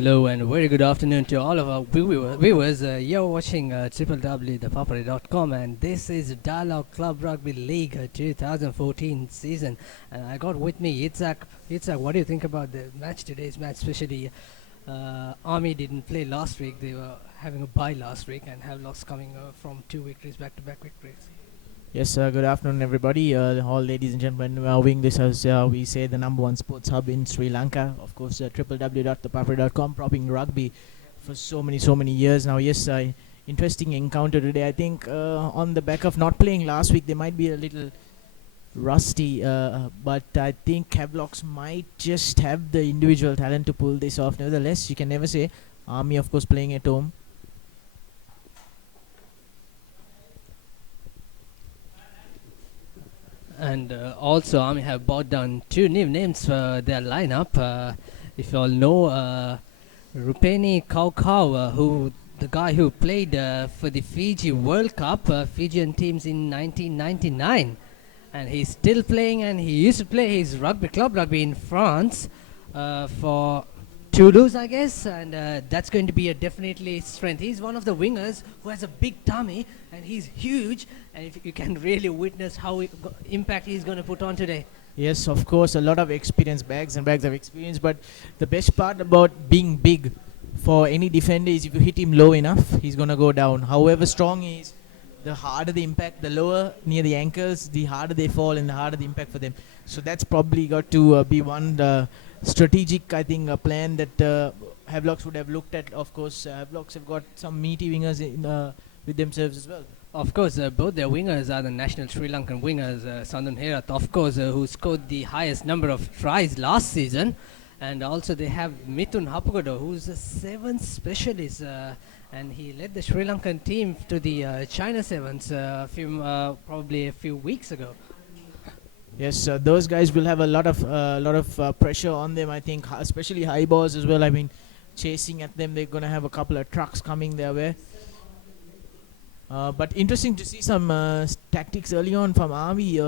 Hello and very good afternoon to all of our viewers. You're watching www.ThePapare.com, and this is Dialog Club Rugby League 2014 season. And I got with me Itzhak. Itzhak, what do you think about the match, today's match? Especially Army didn't play last week. They were having a bye last week, and Havelock's coming from two victories, back-to-back victories. Yes, good afternoon, everybody. All ladies and gentlemen, viewing this as we say the number one sports hub in Sri Lanka. Of course, www.thepapare.com, propping rugby for so many years now. Yes, interesting encounter today. I think on the back of not playing last week, they might be a little rusty, but I think Havelocks might just have the individual talent to pull this off. Nevertheless, you can never say. Army, of course, playing at home. And also, Army have brought down two new names for their lineup. If you all know, Rupeni Kaukau, who the guy who played for the Fiji World Cup, Fijian teams in 1999, and he's still playing. And he used to play his club rugby in France for Toulouse, I guess, and that's going to be a definitely strength. He's one of the wingers who has a big tummy, and he's huge. And if you can really witness how impact he's going to put on today. Yes, of course, a lot of experience, bags and bags of experience. But the best part about being big for any defender is if you hit him low enough, he's going to go down. However strong he is, the harder the impact, the lower near the ankles, the harder they fall and the harder the impact for them. So that's probably got to be one strategic, I think, plan that Havelocks would have looked at. Of course, Havelocks have got some meaty wingers with themselves as well. Of course, both their wingers are the national Sri Lankan wingers. Sandon Herath, of course, who scored the highest number of tries last season. And also they have Mithun Hapagoda, who's a sevens specialist. And he led the Sri Lankan team to the China Sevens probably a few weeks ago. Yes, those guys will have a lot of pressure on them. I think, especially high balls as well. I mean, chasing at them, they're gonna have a couple of trucks coming their way. But interesting to see some tactics early on from Army.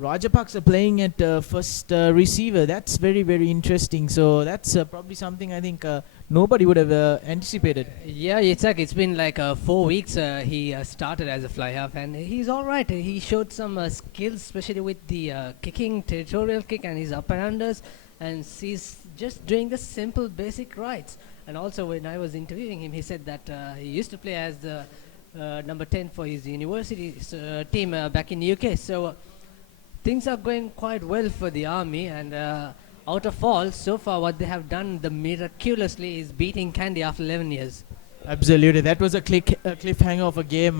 Rajapaksa playing at first receiver. That's very interesting. So that's probably something I think nobody would have anticipated. Yeah, it's been like 4 weeks. He started as a fly half, and he's all right. He showed some skills, especially with the kicking, territorial kick, and his up and unders, and he's just doing the simple basic rights. And also, when I was interviewing him, he said that he used to play as the number 10 for his university team back in the UK. So things are going quite well for the Army, and out of all, so far what they have done the miraculously is beating Kandy after 11 years. Absolutely, that was a cliffhanger of a game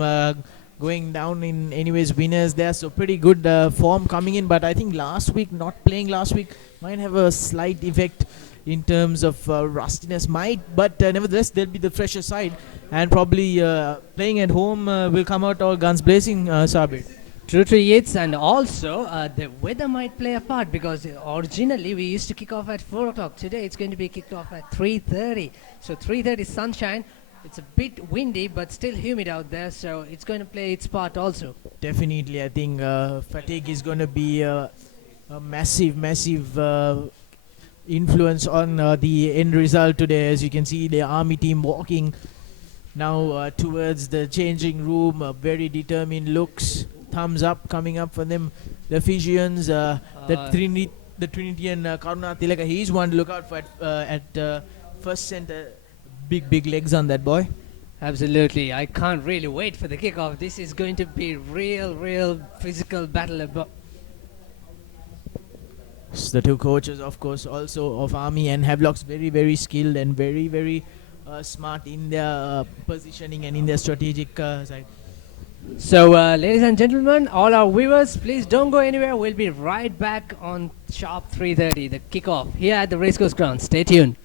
going down in anyways winners there. So pretty good form coming in, but I think not playing last week might have a slight effect in terms of rustiness, but nevertheless they'll be the fresher side, and probably playing at home will come out all guns blazing, Sabir. True to Yates, and also the weather might play a part, because originally we used to kick off at 4 o'clock. Today it's going to be kicked off at 3:30. So 3:30 sunshine. It's a bit windy, but still humid out there, so it's going to play its part also. Definitely, I think fatigue is going to be a massive influence on the end result today. As you can see, the Army team walking now towards the changing room, very determined looks, thumbs up coming up for them. The Fijians, the Trinitian Karuna Tilaka, he's one to look out for at first center. Big legs on that boy. Absolutely, I can't really wait for the kickoff. This is going to be real physical battle. The two coaches, of course, also of Army and Havelocks, very skilled and very smart in their positioning and in their strategic side. So, ladies and gentlemen, all our viewers, please don't go anywhere. We'll be right back on sharp 3:30, the kickoff here at the Racecourse Ground. Stay tuned.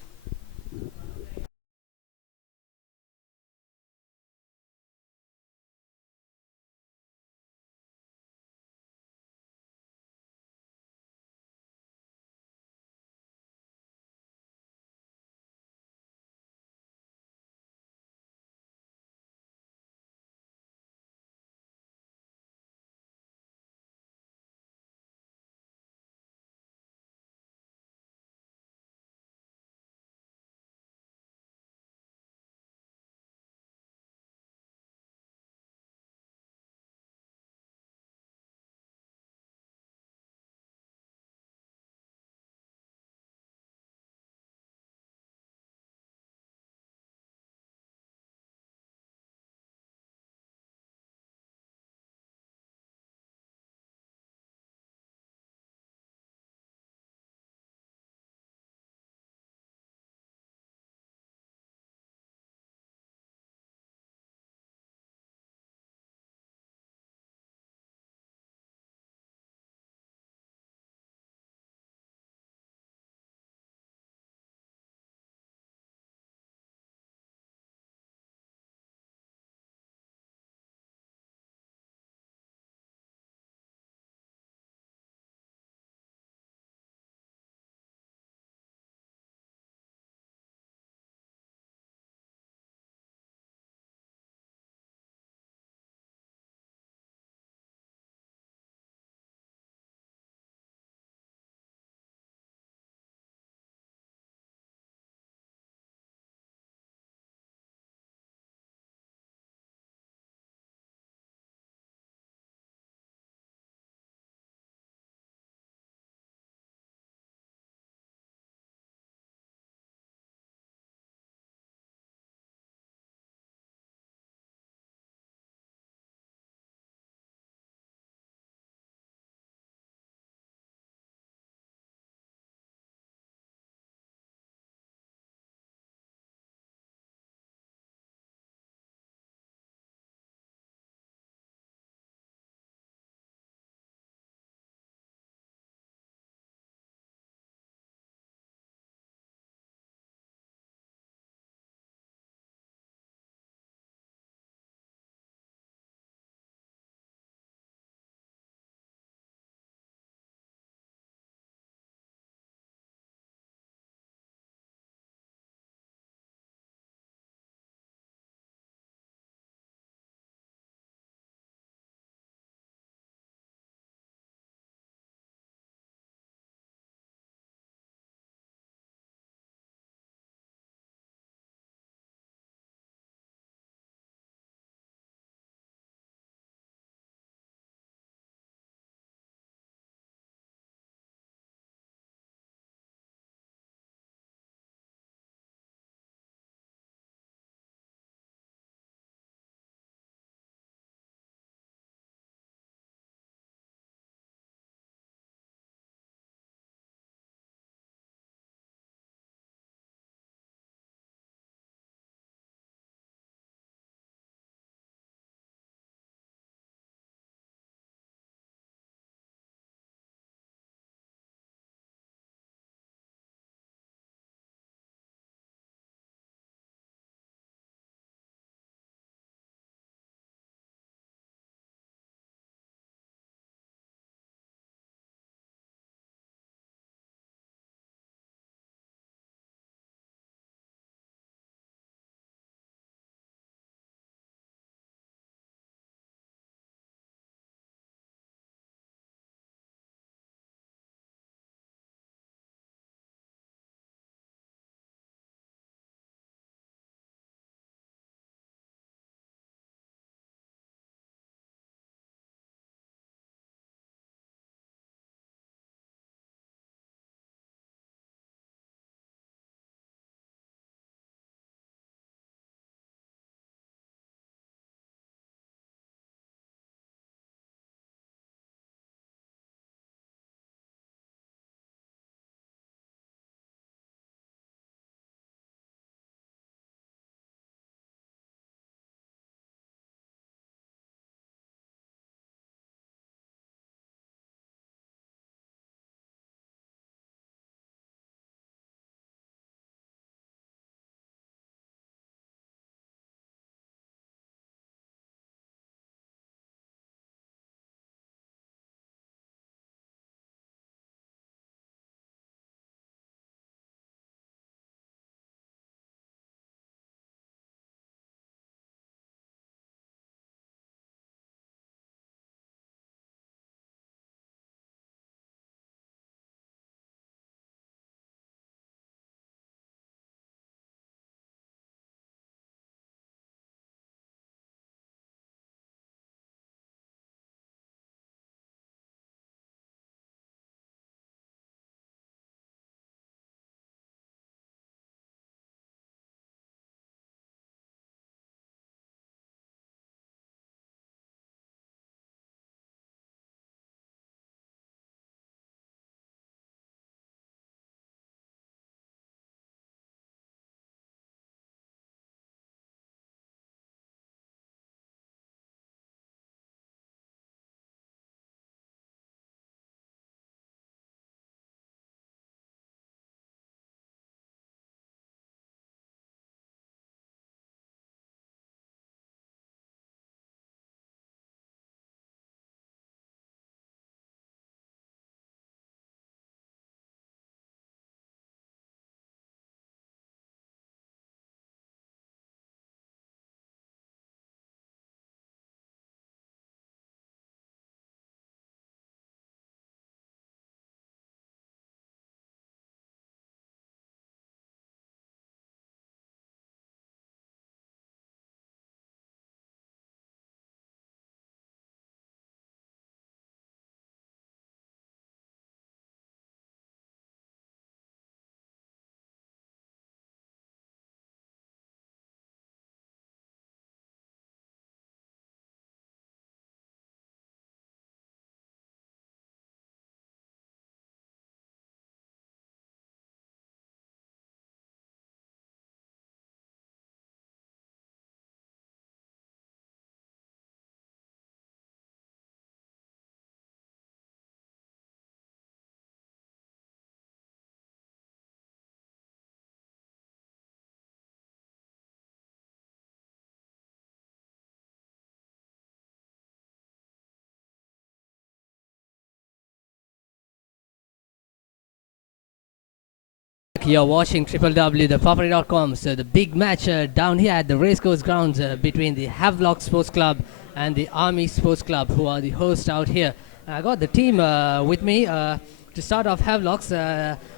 You're watching www.ThePapare.com. So the big match down here at the racecourse grounds between the Havelock Sports Club and the Army Sports Club, who are the hosts out here. I got the team with me. To start off Havelock's,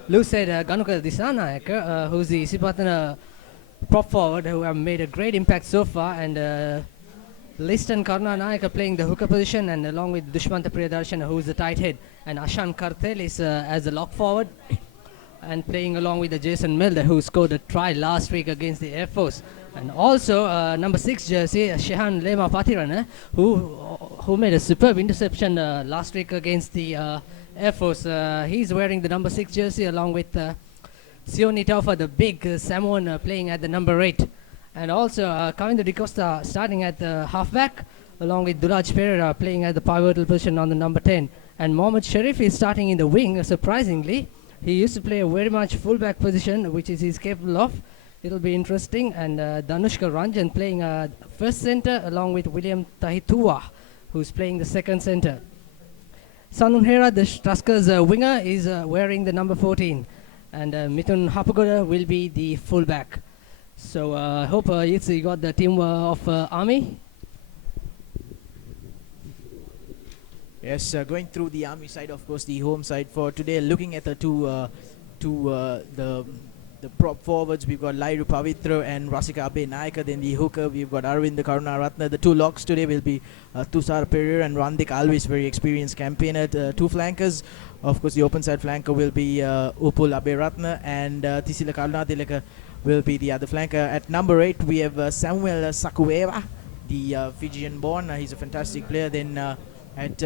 Lou said Ganuka Disana, who's the Sipatana prop forward, who have made a great impact so far, and Liston Karnanayaka playing the hooker position, and along with Dushmanta Priyadarshan, who's the tight head, and Ashan Kartelis as the lock forward, and playing along with the Jason Milder, who scored a try last week against the Air Force. And also number 6 jersey, Shehan Lema Patiran, who made a superb interception last week against the Air Force. He's wearing the number 6 jersey along with Sioni Taufa, the big Samoan, playing at the number 8. And also Kavindu Di Costa starting at the halfback, along with Dulaj Pereira playing at the pivotal position on the number 10. And Mohamed Sharif is starting in the wing, surprisingly. He used to play a very much fullback position, which is he's capable of. It'll be interesting. And Danushka Ranjan playing first center, along with William Tahitua, who's playing the second center. Sanun Hera, the Tuskers winger, is wearing the number 14. And Mithun Hapagoda will be the fullback. So I hope you got the team of Army. Yes, going through the Army side, of course, the home side for today. Looking at the the prop forwards, we've got Lairu Pavitra and Rasika Abe Naika. Then the hooker, we've got Arvind Karunaratna. The two locks today will be Tushar Pereira and Randik Alvis, very experienced campaigner. Two flankers, of course, the open side flanker will be Upul Abe Ratna, and Tisila Karunatilaka will be the other flanker. At number 8, we have Samuel Sakueva, the Fijian born. He's a fantastic player. Then at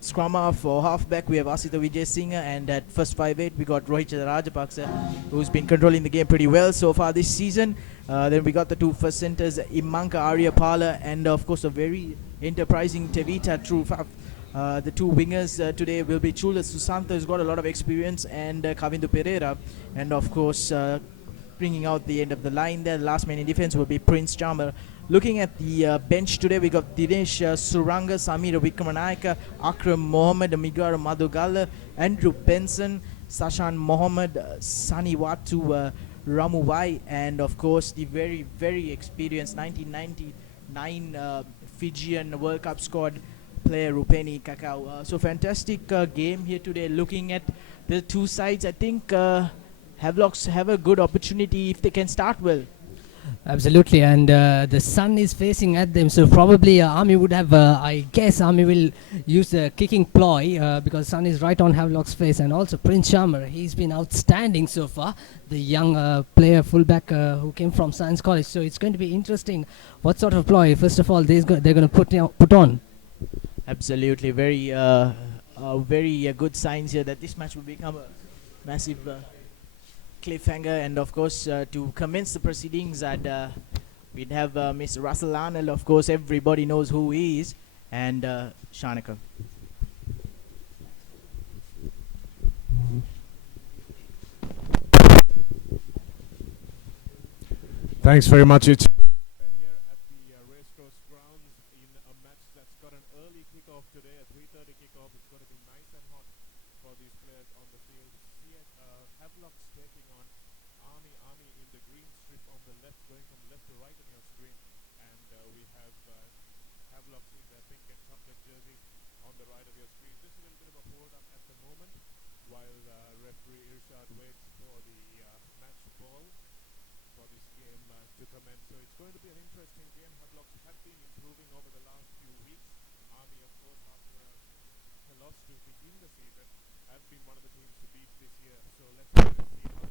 scrum half or halfback, we have Asita Vijay Singh, and at first 5'8", we got Rohit Rajapaksa, who's been controlling the game pretty well so far this season. Then we got the two first centers, Imanka Aryapala, and of course a very enterprising Tevita Trufaf. The two wingers today will be Chula Susanta, who's got a lot of experience, and Kavindu Pereira, and of course bringing out the end of the line there. The last man in defense will be Prince Charmer. Looking at the bench today, we got Dinesh Suranga, Samira Vikramanayaka, Akram Mohammed, Migara Madhugala, Andrew Benson, Sashan Mohammed, Sani Watu, Ramu Vai, and of course the very, very experienced 1999 Fijian World Cup squad player Rupeni Kakao. So fantastic game here today. Looking at the two sides, I think Havelocks have a good opportunity if they can start well. Absolutely, and the sun is facing at them, so probably Army would have, I guess Army will use the kicking ploy because sun is right on Havelock's face. And also Prince Charmer, he's been outstanding so far, the young player fullback who came from Science College. So it's going to be interesting what sort of ploy, first of all, they're going to put on. Absolutely, very good signs here that this match will become a massive cliffhanger. And of course to commence the proceedings, we'd have Mr. Russell Arnold. Of course, everybody knows who he is, and Shanaka. Thanks very much. It's here at the racecourse grounds in a match that's got an early kickoff today, a 3:30 kickoff. It's going to be nice and hot for these players on the field. Havelock's taking on Army in the green strip on the left, going from left to right on your screen, and we have Havelock in their pink and chocolate jersey on the right of your screen. Just a little bit of a hold up at the moment while referee Irshad waits for the match ball for this game to commence. So it's going to be an interesting game. Havelocks have been improving over the last few weeks. Army, of course, after a loss to begin the season, have been one of the teams to beat this year. So let's wait and see how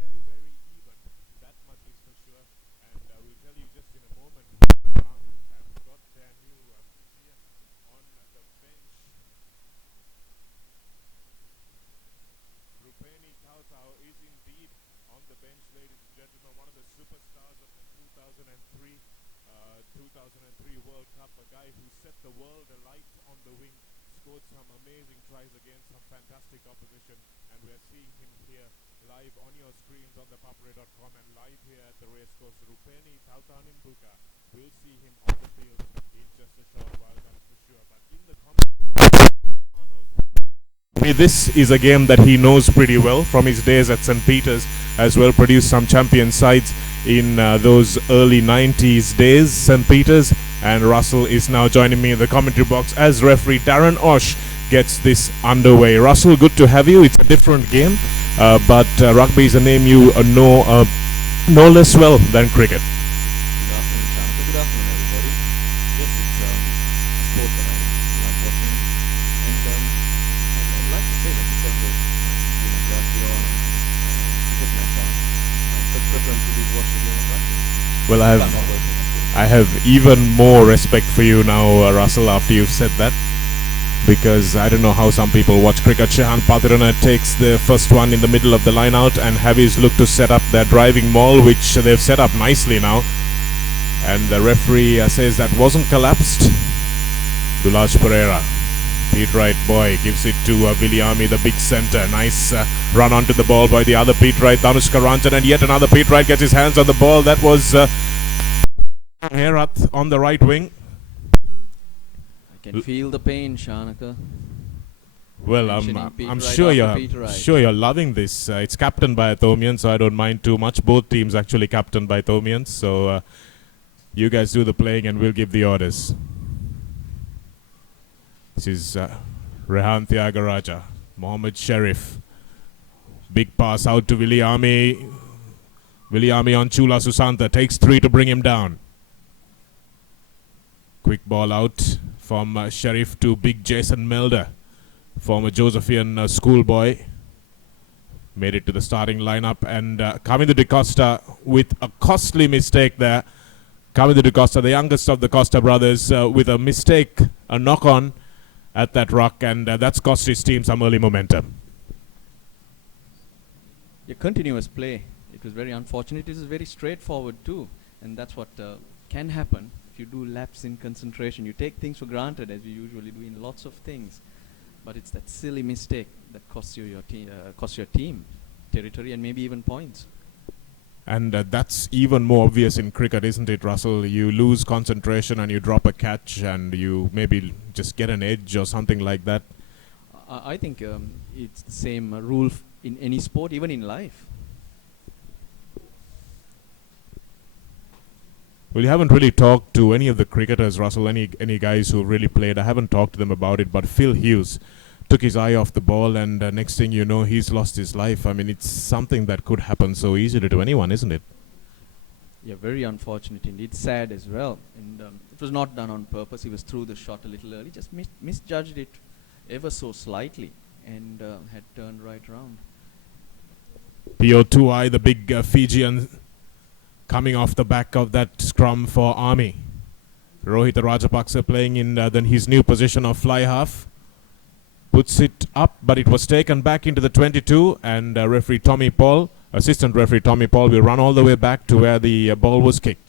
very, very even. That much is for sure. And we'll tell you just in a moment. Army have got their new here on the bench. Rupeni Tautau is indeed on the bench, ladies and gentlemen. One of the superstars of the 2003 World Cup. A guy who set the world alight on the wing. Scored some amazing tries against some fantastic opposition, and we're seeing him here live on your screens on ThePapare.com and live here at the racecourse. Rupeni Tautaninbuka. We'll see him on the field in just a short while, that's for sure. But in the comments, Arnold Rugby, this is a game that he knows pretty well from his days at St. Peter's, as well produced some champion sides in those early 90s days, St. Peter's. And Russell is now joining me in the commentary box as referee Darren Osh gets this underway. Russell, good to have you. It's a different game, but rugby is a name you know no less well than cricket. Good afternoon, Sam. Good afternoon, everybody. Yes, it's a sport that I love watching, and I'd like to say that in terms of rugby or cricket match on, I prefer to watch the game of rugby. Well, I have even more respect for you now, Russell, after you've said that. Because I don't know how some people watch cricket. Shehan Pathirana takes the first one in the middle of the line out, and Havis look to set up their driving maul, which they've set up nicely now. And the referee says that wasn't collapsed. Dulaj Pereira, Pete Wright boy, gives it to Viliami, the big centre. Nice run onto the ball by the other Pete Wright, Dhanushka Ranjan, and yet another Pete Wright gets his hands on the ball. That was Herath on the right wing. I can feel the pain, Shanaka. Well, I'm sure you're loving this. It's captained by a Thomian, so I don't mind too much. Both teams actually captained by Thomians, so you guys do the playing and we'll give the orders. This is Rehan Thiagaraja, Mohammed Sharif. Big pass out to Viliami. Viliami on Chula Susanta, takes 3 to bring him down. Quick ball out from Sharif to big Jason Melder, former Josephian schoolboy. Made it to the starting lineup, and Kamindu De Costa with a costly mistake there. Kamindu De Costa, the youngest of the Costa brothers, with a mistake, a knock-on at that ruck, and that's cost his team some early momentum. Your continuous play, it was very unfortunate. It is very straightforward too, and that's what can happen. You do lapse in concentration, you take things for granted, as we usually do in lots of things, but it's that silly mistake that costs you your team territory and maybe even points. And that's even more obvious in cricket, isn't it, Russell? You lose concentration and you drop a catch and you maybe just get an edge or something like that. I think it's the same rule in any sport, even in life. Well, you haven't really talked to any of the cricketers, Russell, any guys who really played. I haven't talked to them about it, but Phil Hughes took his eye off the ball, and next thing you know, he's lost his life. I mean, it's something that could happen so easily to anyone, isn't it? Yeah, very unfortunate indeed. Sad as well. And it was not done on purpose. He was through the shot a little early, just misjudged it ever so slightly, and had turned right around. PO2I, the big Fijian, coming off the back of that scrum for Army. Rohit Rajapaksa playing in his new position of fly half. Puts it up, but it was taken back into the 22, and referee Tommy Paul, assistant referee Tommy Paul, will run all the way back to where the ball was kicked.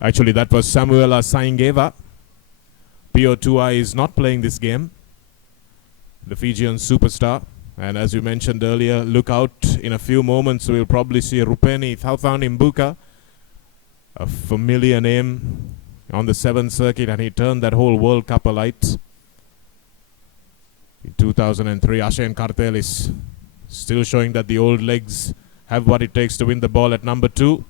Actually, that was Samuela Saingeva. PO2I is not playing this game, the Fijian superstar. And as you mentioned earlier, look out, in a few moments we'll probably see Rupeni Thauthan Imbuka, a familiar name on the 7th circuit, and he turned that whole World Cup alight. In 2003, Ashen Kartelis still showing that the old legs have what it takes to win the ball at number 2.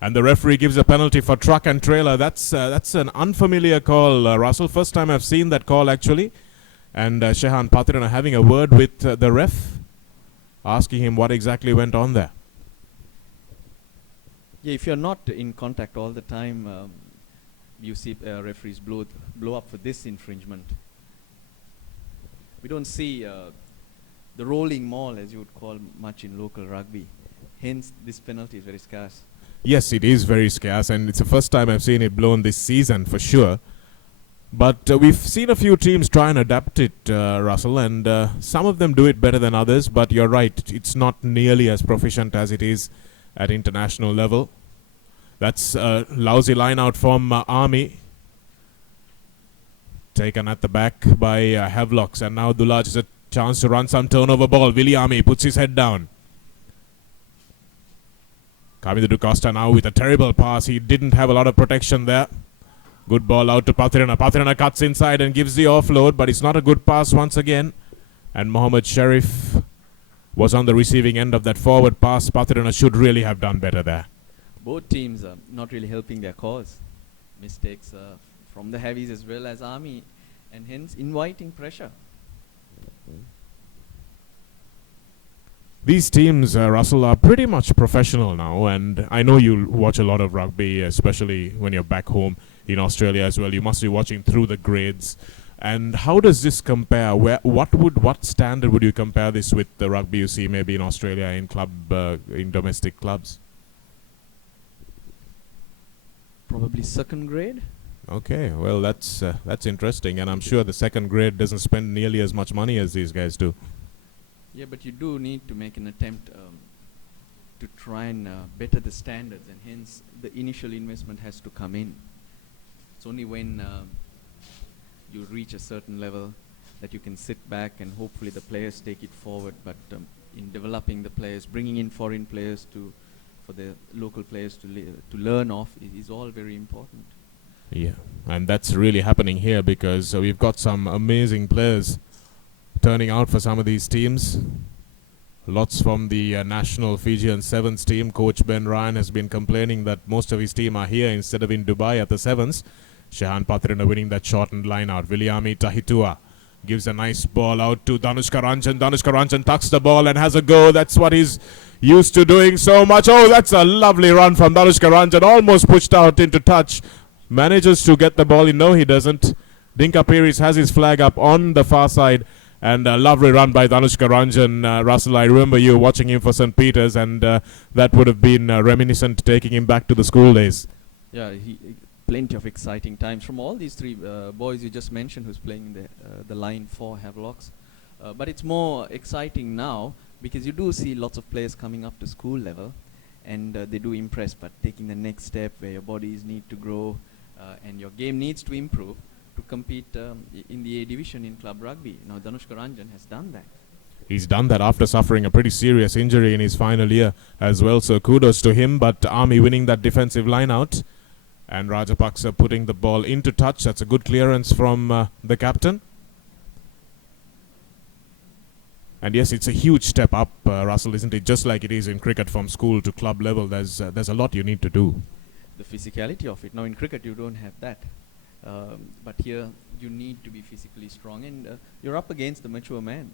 And the referee gives a penalty for truck and trailer. That's an unfamiliar call, Russell. First time I've seen that call, actually. And Shehan Pathirana having a word with the ref, asking him what exactly went on there. Yeah, if you're not in contact all the time, you see referees blow up for this infringement. We don't see the rolling maul, as you would call, much in local rugby. Hence, this penalty is very scarce. Yes, it is very scarce, and it's the first time I've seen it blown this season, for sure. But we've seen a few teams try and adapt it, Russell, and some of them do it better than others, but you're right, it's not nearly as proficient as it is at international level. That's a lousy line out from Army. Taken at the back by Havelocks, and now Dulaj has a chance to run some turnover ball. Viliami puts his head down. Kavinder Da Costa now with a terrible pass. He didn't have a lot of protection there. Good ball out to Pathirana. Pathirana cuts inside and gives the offload, but it's not a good pass once again. And Mohammed Sharif was on the receiving end of that forward pass. Pathirana should really have done better there. Both teams are not really helping their cause. Mistakes from the heavies as well as Army, and hence inviting pressure. These teams, Russell, are pretty much professional now, and I know you watch a lot of rugby, especially when you're back home in Australia as well. You must be watching through the grades. And how does this compare? What standard would you compare this with the rugby you see maybe in Australia in domestic clubs? Probably second grade. Okay, well that's interesting, and I'm sure the second grade doesn't spend nearly as much money as these guys do. Yeah, but you do need to make an attempt to try and better the standards, and hence the initial investment has to come in. It's only when you reach a certain level that you can sit back and hopefully the players take it forward. But in developing the players, bringing in foreign players for the local players to learn off is all very important. Yeah, and that's really happening here because we've got some amazing players turning out for some of these teams. Lots from the national Fijian Sevens team. Coach Ben Ryan has been complaining that most of his team are here instead of in Dubai at the Sevens. Shehan Pathirana winning that shortened line out. Viliami Tahitua gives a nice ball out to Danushka Ranjan. Danushka Ranjan tucks the ball and has a go. That's what he's used to doing so much. Oh, that's a lovely run from Danushka Ranjan. Almost pushed out into touch. Manages to get the ball in. No, he doesn't. Dinka Piris has his flag up on the far side. And a lovely run by Danushka Ranjan. Russell, I remember you watching him for St. Peter's, and that would have been reminiscent, taking him back to the school days. Yeah, plenty of exciting times from all these three boys you just mentioned who's playing in the line for Havelocks. But it's more exciting now because you do see lots of players coming up to school level, and they do impress, but taking the next step where your bodies need to grow and your game needs to improve to compete in the A division in club rugby. Now Danushka Ranjan has done that. He's done that after suffering a pretty serious injury in his final year as well, so kudos to him. But Army winning that defensive line out, and Rajapaksa putting the ball into touch. That's a good clearance from the captain. And yes, it's a huge step up, Russell, isn't it? Just like it is in cricket from school to club level, there's a lot you need to do. The physicality of it. Now in cricket you don't have that. But here you need to be physically strong, and you're up against the mature man.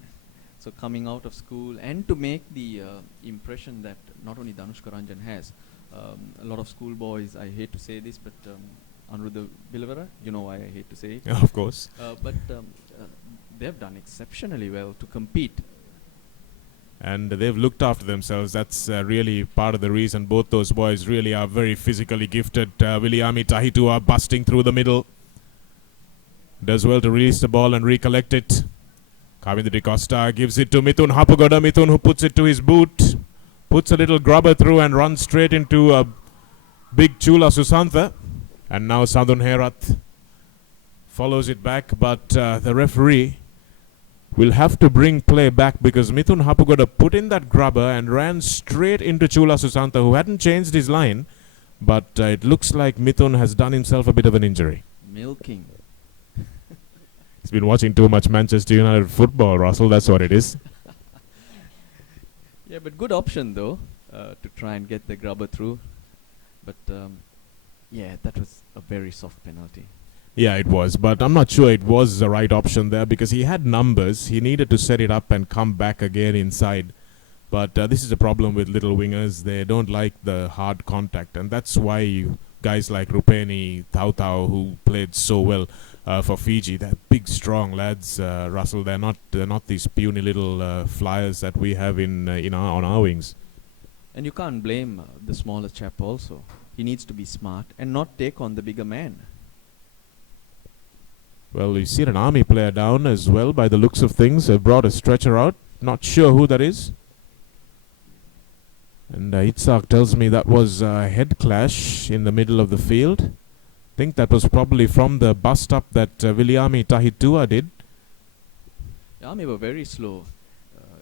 So coming out of school and to make the impression that not only Danushka Ranjan has, a lot of schoolboys, I hate to say this, but Anuruddha Bilavara, you know why I hate to say it. Yeah, of course. But they've done exceptionally well to compete. And they've looked after themselves. That's really part of the reason. Both those boys really are very physically gifted. Viliami Tahitua busting through the middle. Does well to release the ball and recollect it. Kavinder Da Costa gives it to Mithun Hapugoda. Mithun, who puts it to his boot. Puts a little grubber through and runs straight into a big Chula Susantha. And now Sadhun Herath follows it back. But the referee will have to bring play back because Mithun Hapugoda put in that grubber and ran straight into Chula Susantha, who hadn't changed his line. But it looks like Mithun has done himself a bit of an injury. Milking. He's been watching too much Manchester United football, Russell. That's what it is. Yeah, but good option though, to try and get the grubber through. But yeah, that was a very soft penalty. Yeah, it was, but I'm not sure it was the right option there because he had numbers. He needed to set it up and come back again inside. But this is a problem with little wingers. They don't like the hard contact, and that's why guys like Rupeni, Tau, who played so well for Fiji, they're big, strong lads. Russell, they're not these puny little flyers that we have on our wings. And you can't blame the smaller chap also. He needs to be smart and not take on the bigger man. Well, you see an Army player down as well by the looks of things. They've brought a stretcher out. Not sure who that is. And Itzhak tells me that was a head clash in the middle of the field. I think that was probably from the bust up that Viliami Tahitua did. The Army were very slow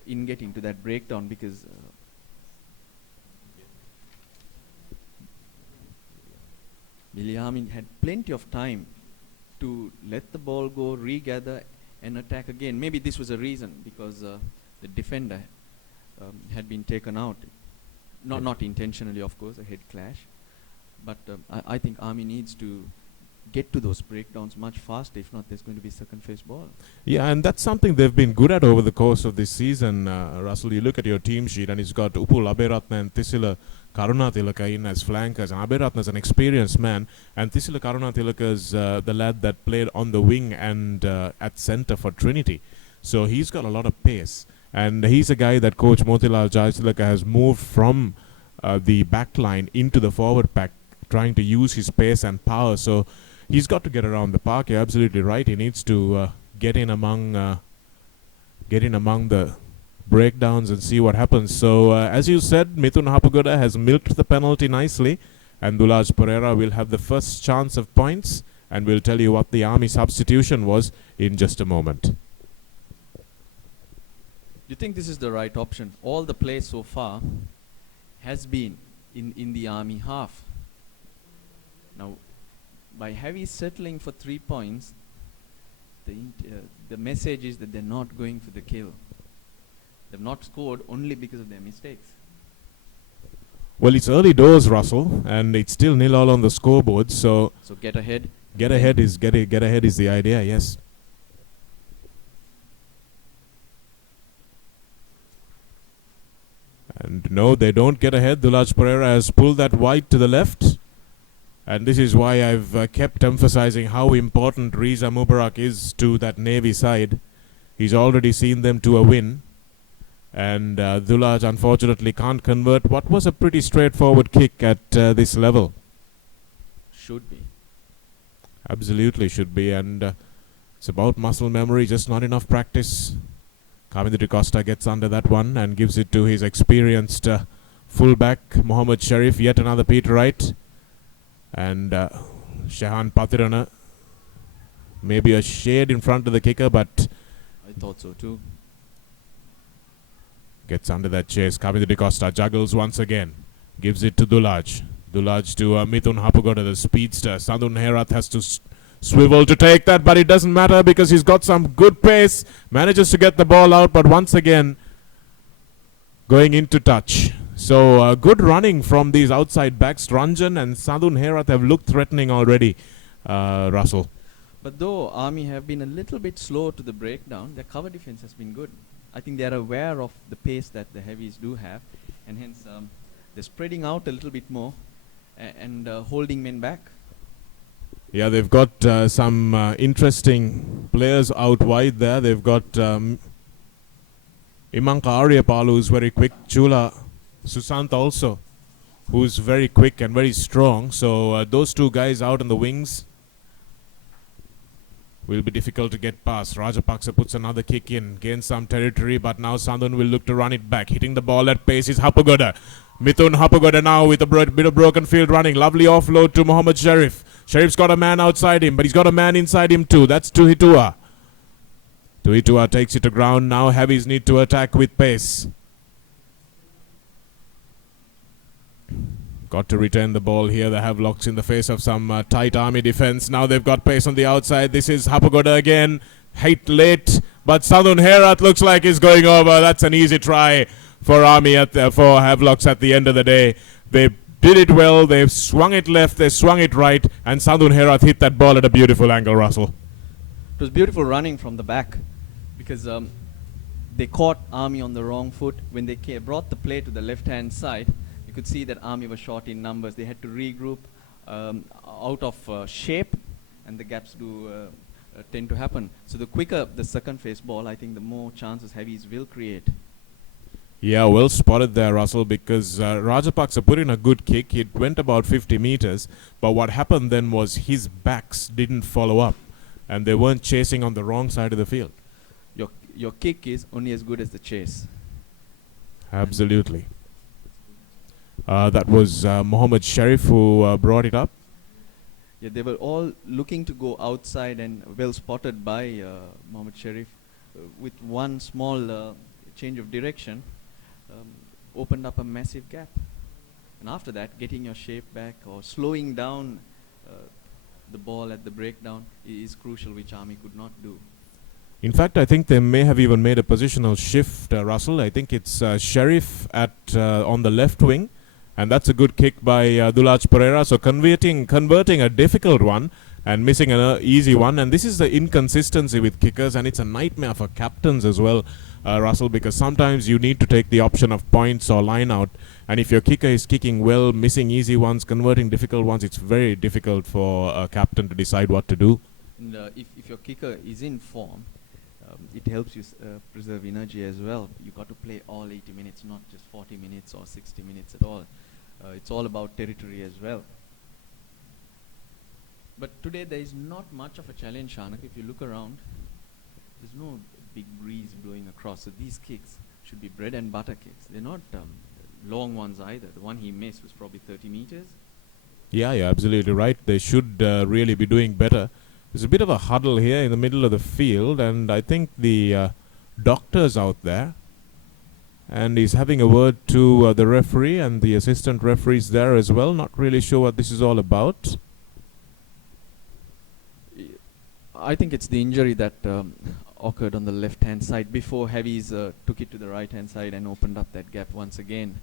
in getting to that breakdown because Army had plenty of time to let the ball go, regather, and attack again. Maybe this was a reason because the defender had been taken out. Not intentionally, of course, a head clash. But I think Army needs to get to those breakdowns much faster. If not, there's going to be second phase ball. Yeah, and that's something they've been good at over the course of this season. Russell, you look at your team sheet and it's got Upul Aberatna and Thisila Karunatilaka in as flankers. And Aberatna is an experienced man, and Thisila Karunatilaka is the lad that played on the wing and at centre for Trinity. So he's got a lot of pace. And he's a guy that Coach Motilal Jayatilaka has moved from the back line into the forward pack, trying to use his pace and power. So he's got to get around the park. You're absolutely right. He needs to get in among the breakdowns and see what happens. So as you said, Mithun Hapagoda has milked the penalty nicely, and Dulaj Pereira will have the first chance of points, and we'll tell you what the Army substitution was in just a moment. Do you think this is the right option? All the play so far has been in the Army half. Now, by Heavy settling for 3 points, the message is that they're not going for the kill. They've not scored only because of their mistakes. Well, it's early doors, Russell, and it's still 0-0 on the scoreboard. So get ahead. Get ahead is the idea. Yes. And no, they don't get ahead. Dulaj Pereira has pulled that wide to the left. And this is why I've kept emphasizing how important Riza Mubarak is to that Navy side. He's already seen them to a win. And Dulaj unfortunately can't convert what was a pretty straightforward kick at this level. Should be. Absolutely should be. And it's about muscle memory, just not enough practice. Kamindra De Costa gets under that one and gives it to his experienced fullback, Mohammed Sharif, yet another Peter Wright. And Shahan Patirana, maybe a shade in front of the kicker, but I thought so too. Gets under that chase. Kamindra De Costa juggles once again. Gives it to Dulaj. Dulaj to Mithun Hapagoda, the speedster. Sandun Herath has to swivel to take that, but it doesn't matter because he's got some good pace. Manages to get the ball out, but once again going into touch. So good running from these outside backs. Ranjan and Sandun Herath have looked threatening already, Russell. But though Army have been a little bit slow to the breakdown, their cover defense has been good. I think they are aware of the pace that the heavies do have, and hence they're spreading out a little bit more and holding men back. Yeah, they've got some interesting players out wide there. They've got Imanka Aryapalu, who's very quick. Chula Susant also, who's very quick and very strong. So those two guys out on the wings will be difficult to get past. Rajapaksa puts another kick in, gains some territory, but now Sandun will look to run it back. Hitting the ball at pace is Hapagoda. Mithun Hapagoda now with a bit of broken field running. Lovely offload to Mohammed Sharif. Sharif's got a man outside him, but he's got a man inside him too. That's Tuhitua. Tuhitua takes it to ground. Now heavies need to attack with pace. Got to retain the ball here. The Havelocks in the face of some tight Army defense. Now they've got pace on the outside. This is Hapagoda again. Hit late, but Sandun Herath looks like he's going over. That's an easy try for Army for Havelocks at the end of the day. They did it well. They've swung it left. They swung it right, and Sandun Herath hit that ball at a beautiful angle, Russell. It was beautiful running from the back because they caught Army on the wrong foot. When they brought the play to the left-hand side, you could see that Army was short in numbers. They had to regroup out of shape, and the gaps do tend to happen. So the quicker the second phase ball, I think the more chances heavies will create. Yeah, well spotted there, Russell, because Rajapaksa put in a good kick. It went about 50 meters, but what happened then was his backs didn't follow up, and they weren't chasing on the wrong side of the field. Your kick is only as good as the chase. Absolutely. That was Mohammed Sharif who brought it up. Yeah, they were all looking to go outside and well spotted by Mohammed Sharif with one small change of direction. Opened up a massive gap, and after that getting your shape back or slowing down the ball at the breakdown is crucial, which Army could not do. In fact, I think they may have even made a positional shift, Russell. I think it's Sheriff at on the left wing, and that's a good kick by Dulaj Pereira. So converting a difficult one and missing an easy one. And this is the inconsistency with kickers, and it's a nightmare for captains as well, Russell, because sometimes you need to take the option of points or line out. And if your kicker is kicking well, missing easy ones, converting difficult ones, it's very difficult for a captain to decide what to do. And if your kicker is in form, it helps you preserve energy as well. You got to play all 80 minutes, not just 40 minutes or 60 minutes at all. It's all about territory as well. But today there is not much of a challenge, Shanak. If you look around, there's no big breeze blowing across. So these kicks should be bread and butter kicks. They're not long ones either. The one he missed was probably 30 meters. Yeah, you're absolutely right. They should really be doing better. There's a bit of a huddle here in the middle of the field, and I think the doctor's out there, and he's having a word to the referee, and the assistant referee's there as well. Not really sure what this is all about. I think it's the injury that occurred on the left-hand side before Heavies took it to the right-hand side and opened up that gap once again.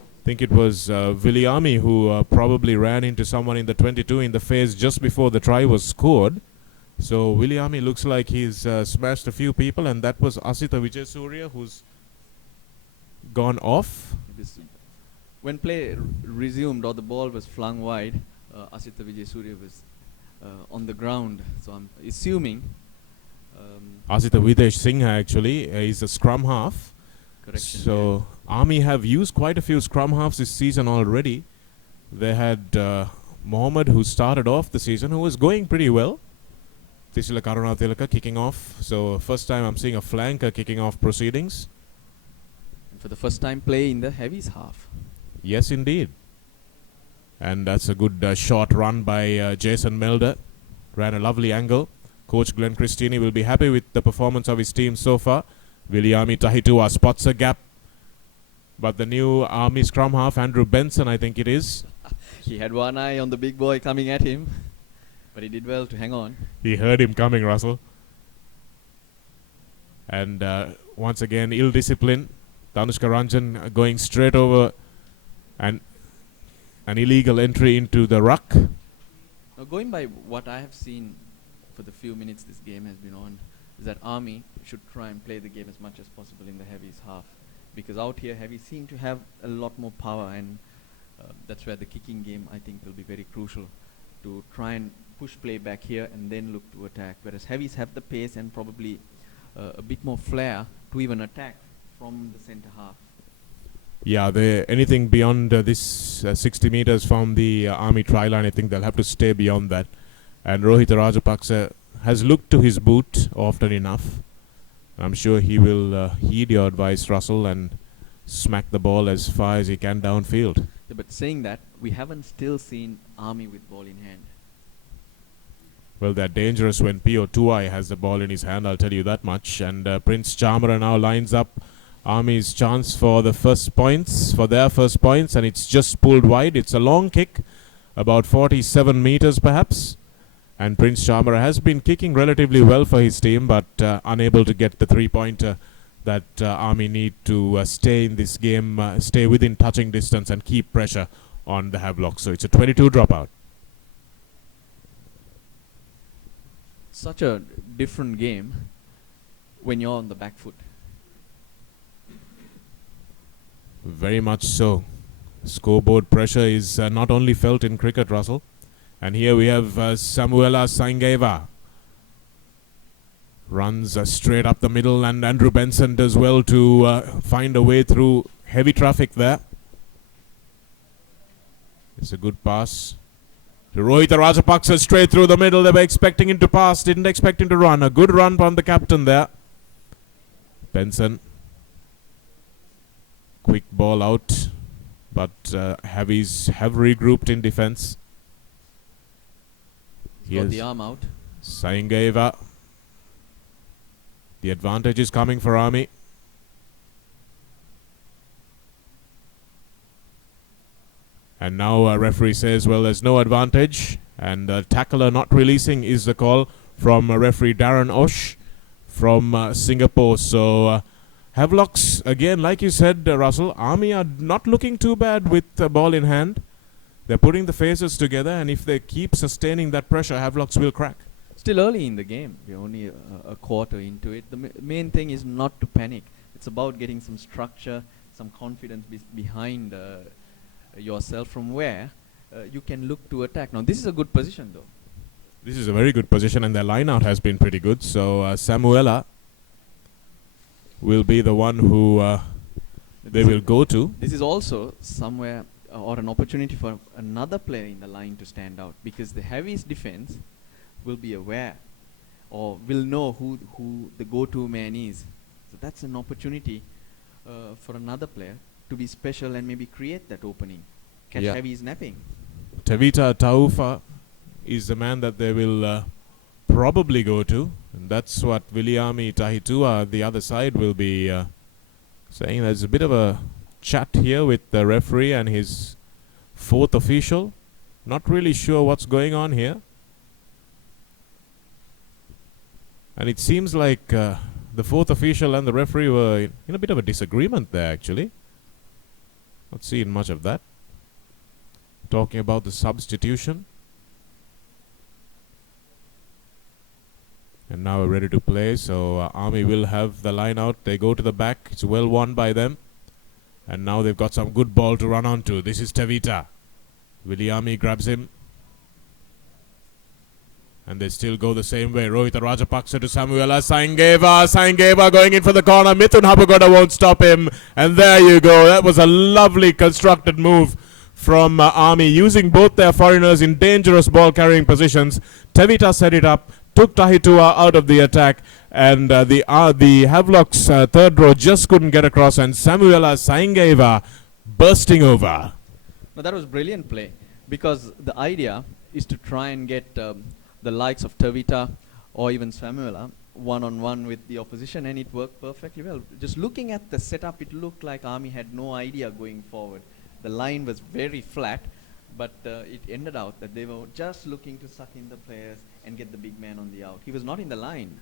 I think it was Viliami who probably ran into someone in the 22 in the face just before the try was scored. So Viliami looks like he's smashed a few people, and that was Asita Vijaysurya who's gone off. When play resumed or the ball was flung wide, Asita Vijaysurya was on the ground. So I'm assuming Asita Videsh Singh actually is a scrum half. correction. So Army have used quite a few scrum halves this season already. They had Mohammed, who started off the season, who was going pretty well. Tisila Karunatilaka kicking off. So first time I'm seeing a flanker kicking off proceedings. And for the first time play in the Heavies half. Yes, indeed. And that's a good short run by Jason Melder. Ran a lovely angle. Coach Glenn Christini will be happy with the performance of his team so far. Viliami Tahitua spots a gap. But the new Army scrum half, Andrew Benson, I think it is. He had one eye on the big boy coming at him, but he did well to hang on. He heard him coming, Russell. And once again, ill discipline. Tanushka Ranjan going straight over, and an illegal entry into the ruck. Now, going by what I have seen for the few minutes this game has been on, is that Army should try and play the game as much as possible in the Heavies half. Because out here, Heavies seem to have a lot more power, and that's where the kicking game, I think, will be very crucial to try and push play back here and then look to attack. Whereas Heavies have the pace and probably a bit more flair to even attack from the center half. Yeah, anything beyond this 60 meters from the Army try line, I think they'll have to stay beyond that. And Rohit Rajapaksa has looked to his boot often enough. I'm sure he will heed your advice, Russell, and smack the ball as far as he can downfield. Yeah, but saying that, we haven't still seen Army with ball in hand. Well, they're dangerous when Pio Tuai has the ball in his hand, I'll tell you that much. And Prince Chamara now lines up Army's chance for the first points, for their first points, and it's just pulled wide. It's a long kick, about 47 meters perhaps. And Prince Chamara has been kicking relatively well for his team, but unable to get the three-pointer that Army need to stay in this game, stay within touching distance and keep pressure on the Havelock. So it's a 22 dropout. Such a different game when you're on the back foot. Very much so. Scoreboard pressure is not only felt in cricket, Russell. And here we have Samuela Saingeva. Runs straight up the middle, and Andrew Benson does well to find a way through heavy traffic there. It's a good pass. To Rohit Rajapaksa straight through the middle. They were expecting him to pass, didn't expect him to run. A good run from the captain there. Benson. Quick ball out, but Heavies have regrouped in defense. He's got the arm out. Saingeva. The advantage is coming for Army. And now referee says, well, there's no advantage. And tackler not releasing is the call from referee Darren Osh from Singapore. So Havelocks, again, like you said, Russell, Army are not looking too bad with the ball in hand. They're putting the phases together, and if they keep sustaining that pressure, Havelocks will crack. Still early in the game. We're only a quarter into it. The main thing is not to panic. It's about getting some structure, some confidence behind yourself from where you can look to attack. Now, this is a good position, though. This is a very good position, and their line-out has been pretty good. So Samuela will be the one who they will go to. This is also somewhere or an opportunity for another player in the line to stand out, because the heavies defense will be aware or will know who the go-to man is. So that's an opportunity for another player to be special and maybe create that opening. Catch heavies napping. Tevita Taufa is the man that they will probably go to. And that's what Viliami Tahitua, the other side, will be saying. There's a bit of a chat here with the referee and his fourth official. Not really sure what's going on here. And it seems like the fourth official and the referee were in a bit of a disagreement there, actually. Not seeing much of that. Talking about the substitution. And now we're ready to play. So Army will have the line out. They go to the back. It's well won by them. And now they've got some good ball to run onto. This is Tevita. Viliami grabs him. And they still go the same way. Rohita Rajapaksa to Samuela Saingeva. Saingeva going in for the corner. Mithun Hapagoda won't stop him. And there you go. That was a lovely constructed move from Army, using both their foreigners in dangerous ball carrying positions. Tevita set it up, took Tahitua out of the attack, and the Havelock's third row just couldn't get across, and Samuela Saingeva bursting over. Now that was brilliant play, because the idea is to try and get the likes of Tevita or even Samuela one-on-one with the opposition, and it worked perfectly well. Just looking at the setup, it looked like Army had no idea going forward. The line was very flat, but it ended out that they were just looking to suck in the players and get the big man on the out. He was not in the line.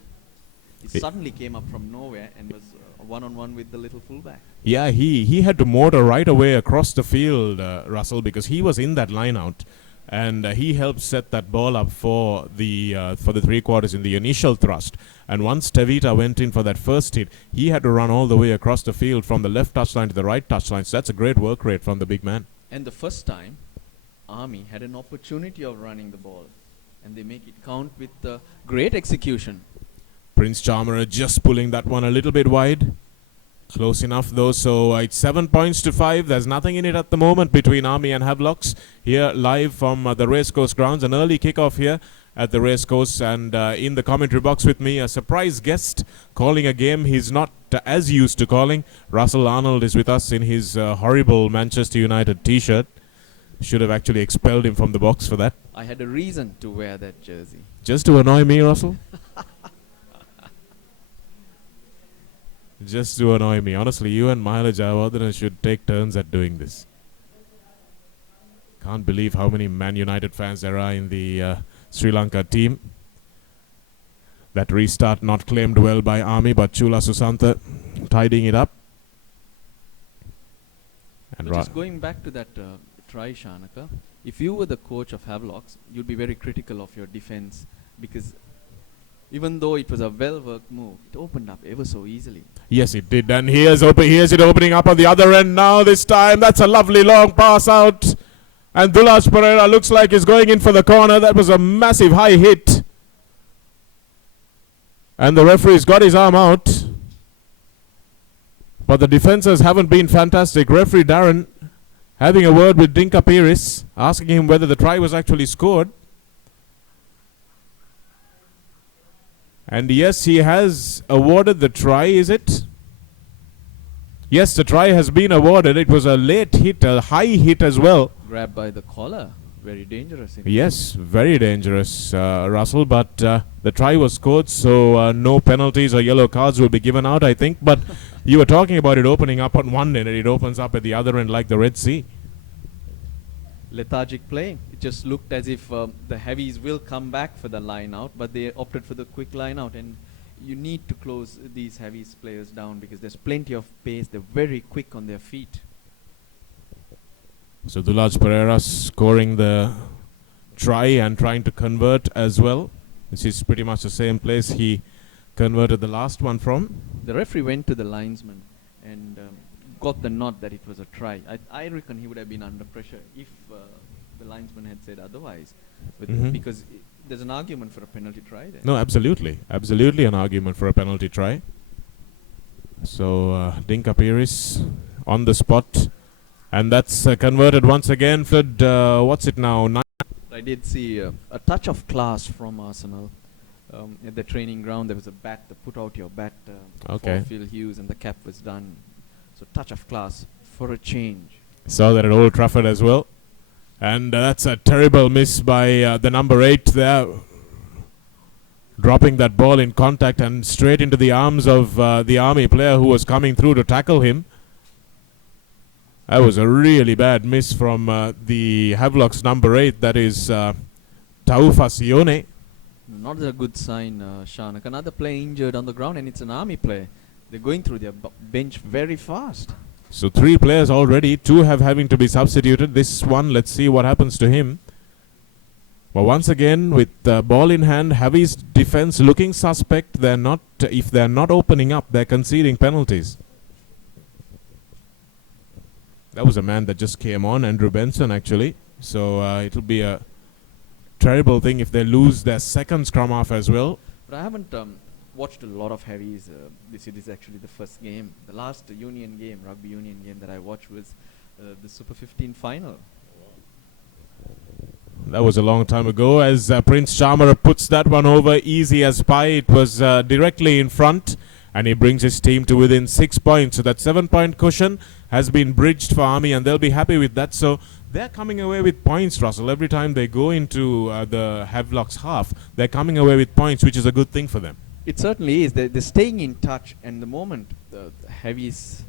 He suddenly came up from nowhere and was one-on-one with the little fullback. Yeah, he had to motor right away across the field, Russell, because he was in that line out. And he helped set that ball up for the three quarters in the initial thrust. And once Tevita went in for that first hit, he had to run all the way across the field from the left touchline to the right touchline. So that's a great work rate from the big man. And the first time, Army had an opportunity of running the ball, and they make it count with great execution. Prince Charmerer just pulling that one a little bit wide. Close enough though, so it's 7 points to 5. There's nothing in it at the moment between Army and Havelocks. Here live from the Racecourse grounds, an early kickoff here at the Racecourse, and in the commentary box with me, a surprise guest calling a game he's not as used to calling. Russell Arnold is with us in his horrible Manchester United t-shirt. Should have actually expelled him from the box for that. I had a reason to wear that jersey. Just to annoy me, Russell? Just to annoy me. Honestly, you and Mahela Jayawardene should take turns at doing this. Can't believe how many Man United fans there are in the Sri Lanka team. That restart not claimed well by Army, but Chula Susantha tidying it up. And just going back to that try, Shanaka, if you were the coach of Havelocks, you'd be very critical of your defense, because even though it was a well-worked move, it opened up ever so easily. Yes, it did. And here's it opening up on the other end now this time. That's a lovely long pass out. And Dulaj Pereira looks like he's going in for the corner. That was a massive high hit. And the referee's got his arm out. But the defenses haven't been fantastic. Referee Darren having a word with Dinka Piris, asking him whether the try was actually scored. And yes, he has awarded the try, is it? Yes, the try has been awarded. It was a late hit, a high hit as well. Grabbed by the collar. Very dangerous. Yes, very dangerous, Russell. But the try was scored, so no penalties or yellow cards will be given out, I think. But you were talking about it opening up on one end, and it opens up at the other end like the Red Sea. lethargic play. It just looked as if the heavies will come back for the line out, but they opted for the quick line out. And you need to close these heavies players down because there's plenty of pace. They're very quick on their feet. So Dulaj Pereira scoring the try and trying to convert as well. This is pretty much the same place he converted the last one from. The referee went to the linesman and got the nod that it was a try. I reckon he would have been under pressure if the linesman had said otherwise, because there's an argument for a penalty try there. No, absolutely. Absolutely an argument for a penalty try. So Dinka Piris on the spot. And that's converted once again. Flood, what's it now? I did see a touch of class from Arsenal. At the training ground, there was a bat, put out your bat for Phil Hughes, and the cap was done. So touch of class for a change. Saw that at Old Trafford as well. And that's a terrible miss by the number 8 there. Dropping that ball in contact and straight into the arms of the Army player who was coming through to tackle him. That was a really bad miss from the Havelock's number 8. That is Taufa Sione. Not a good sign, Shanak. Another player injured on the ground, and it's an Army player. They're going through their bench very fast. So 3 players already. 2 have having to be substituted. This one, let's see what happens to him. But once again, with the ball in hand, Javi's defense looking suspect. They're not. If they're not opening up, they're conceding penalties. That was a man that just came on, Andrew Benson, actually. So it'll be a terrible thing if they lose their second scrum half as well. But I haven't watched a lot of heavies. This is actually the first game. The last union game, rugby union game that I watched was the Super 15 final. That was a long time ago as Prince Charmer puts that one over easy as pie. It was directly in front. And he brings his team to within 6 points. So that 7-point cushion has been bridged for Army, and they'll be happy with that. So they're coming away with points, Russell. Every time they go into the Havelock's half, they're coming away with points, which is a good thing for them. It certainly is. They're staying in touch, and the moment the heavies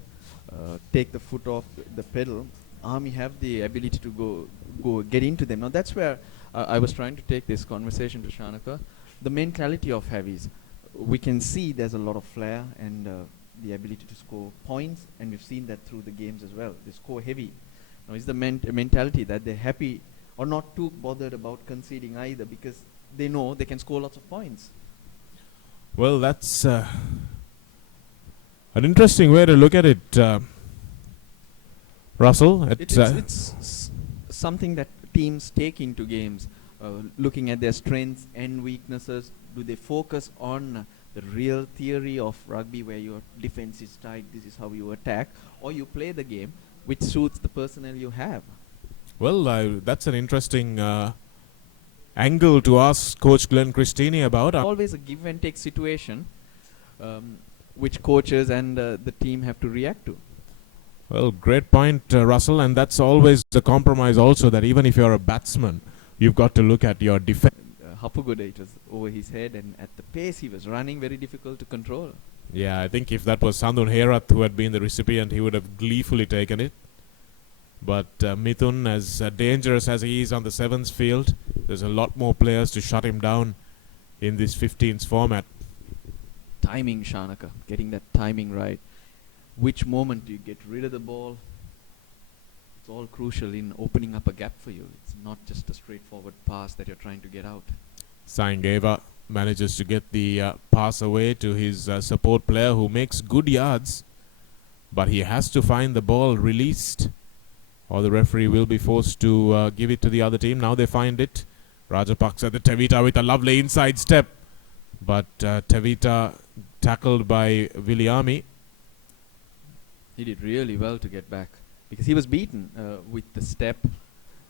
take the foot off the pedal, Army have the ability to go get into them. Now that's where I was trying to take this conversation to Shanaka. The mentality of heavies. We can see there's a lot of flair and the ability to score points, and we've seen that through the games as well. They score heavy. Now, it's the mentality that they're happy or not too bothered about conceding either, because they know they can score lots of points. Well, that's an interesting way to look at it, Russell. It's something that teams take into games, looking at their strengths and weaknesses. Do they focus on the real theory of rugby where your defense is tight, this is how you attack, or you play the game which suits the personnel you have? Well, that's an interesting angle to ask Coach Glenn Christini about. Always a give and take situation which coaches and the team have to react to. Well, great point, Russell, and that's always the compromise also, that even if you're a batsman, you've got to look at your defense. Hapugoda, it was over his head, and at the pace he was running, very difficult to control. Yeah, I think if that was Sandun Herath who had been the recipient, he would have gleefully taken it. But Mithun, as dangerous as he is on the sevens field, there's a lot more players to shut him down in this 15s format. Timing, Shanaka, getting that timing right. Which moment do you get rid of the ball? It's all crucial in opening up a gap for you. It's not just a straightforward pass that you're trying to get out. Saingeva manages to get the pass away to his support player who makes good yards, but he has to find the ball released or the referee will be forced to give it to the other team. Now they find it. Rajapaksa the Tevita with a lovely inside step, but Tevita tackled by Viliami. He did really well to get back because he was beaten with the step,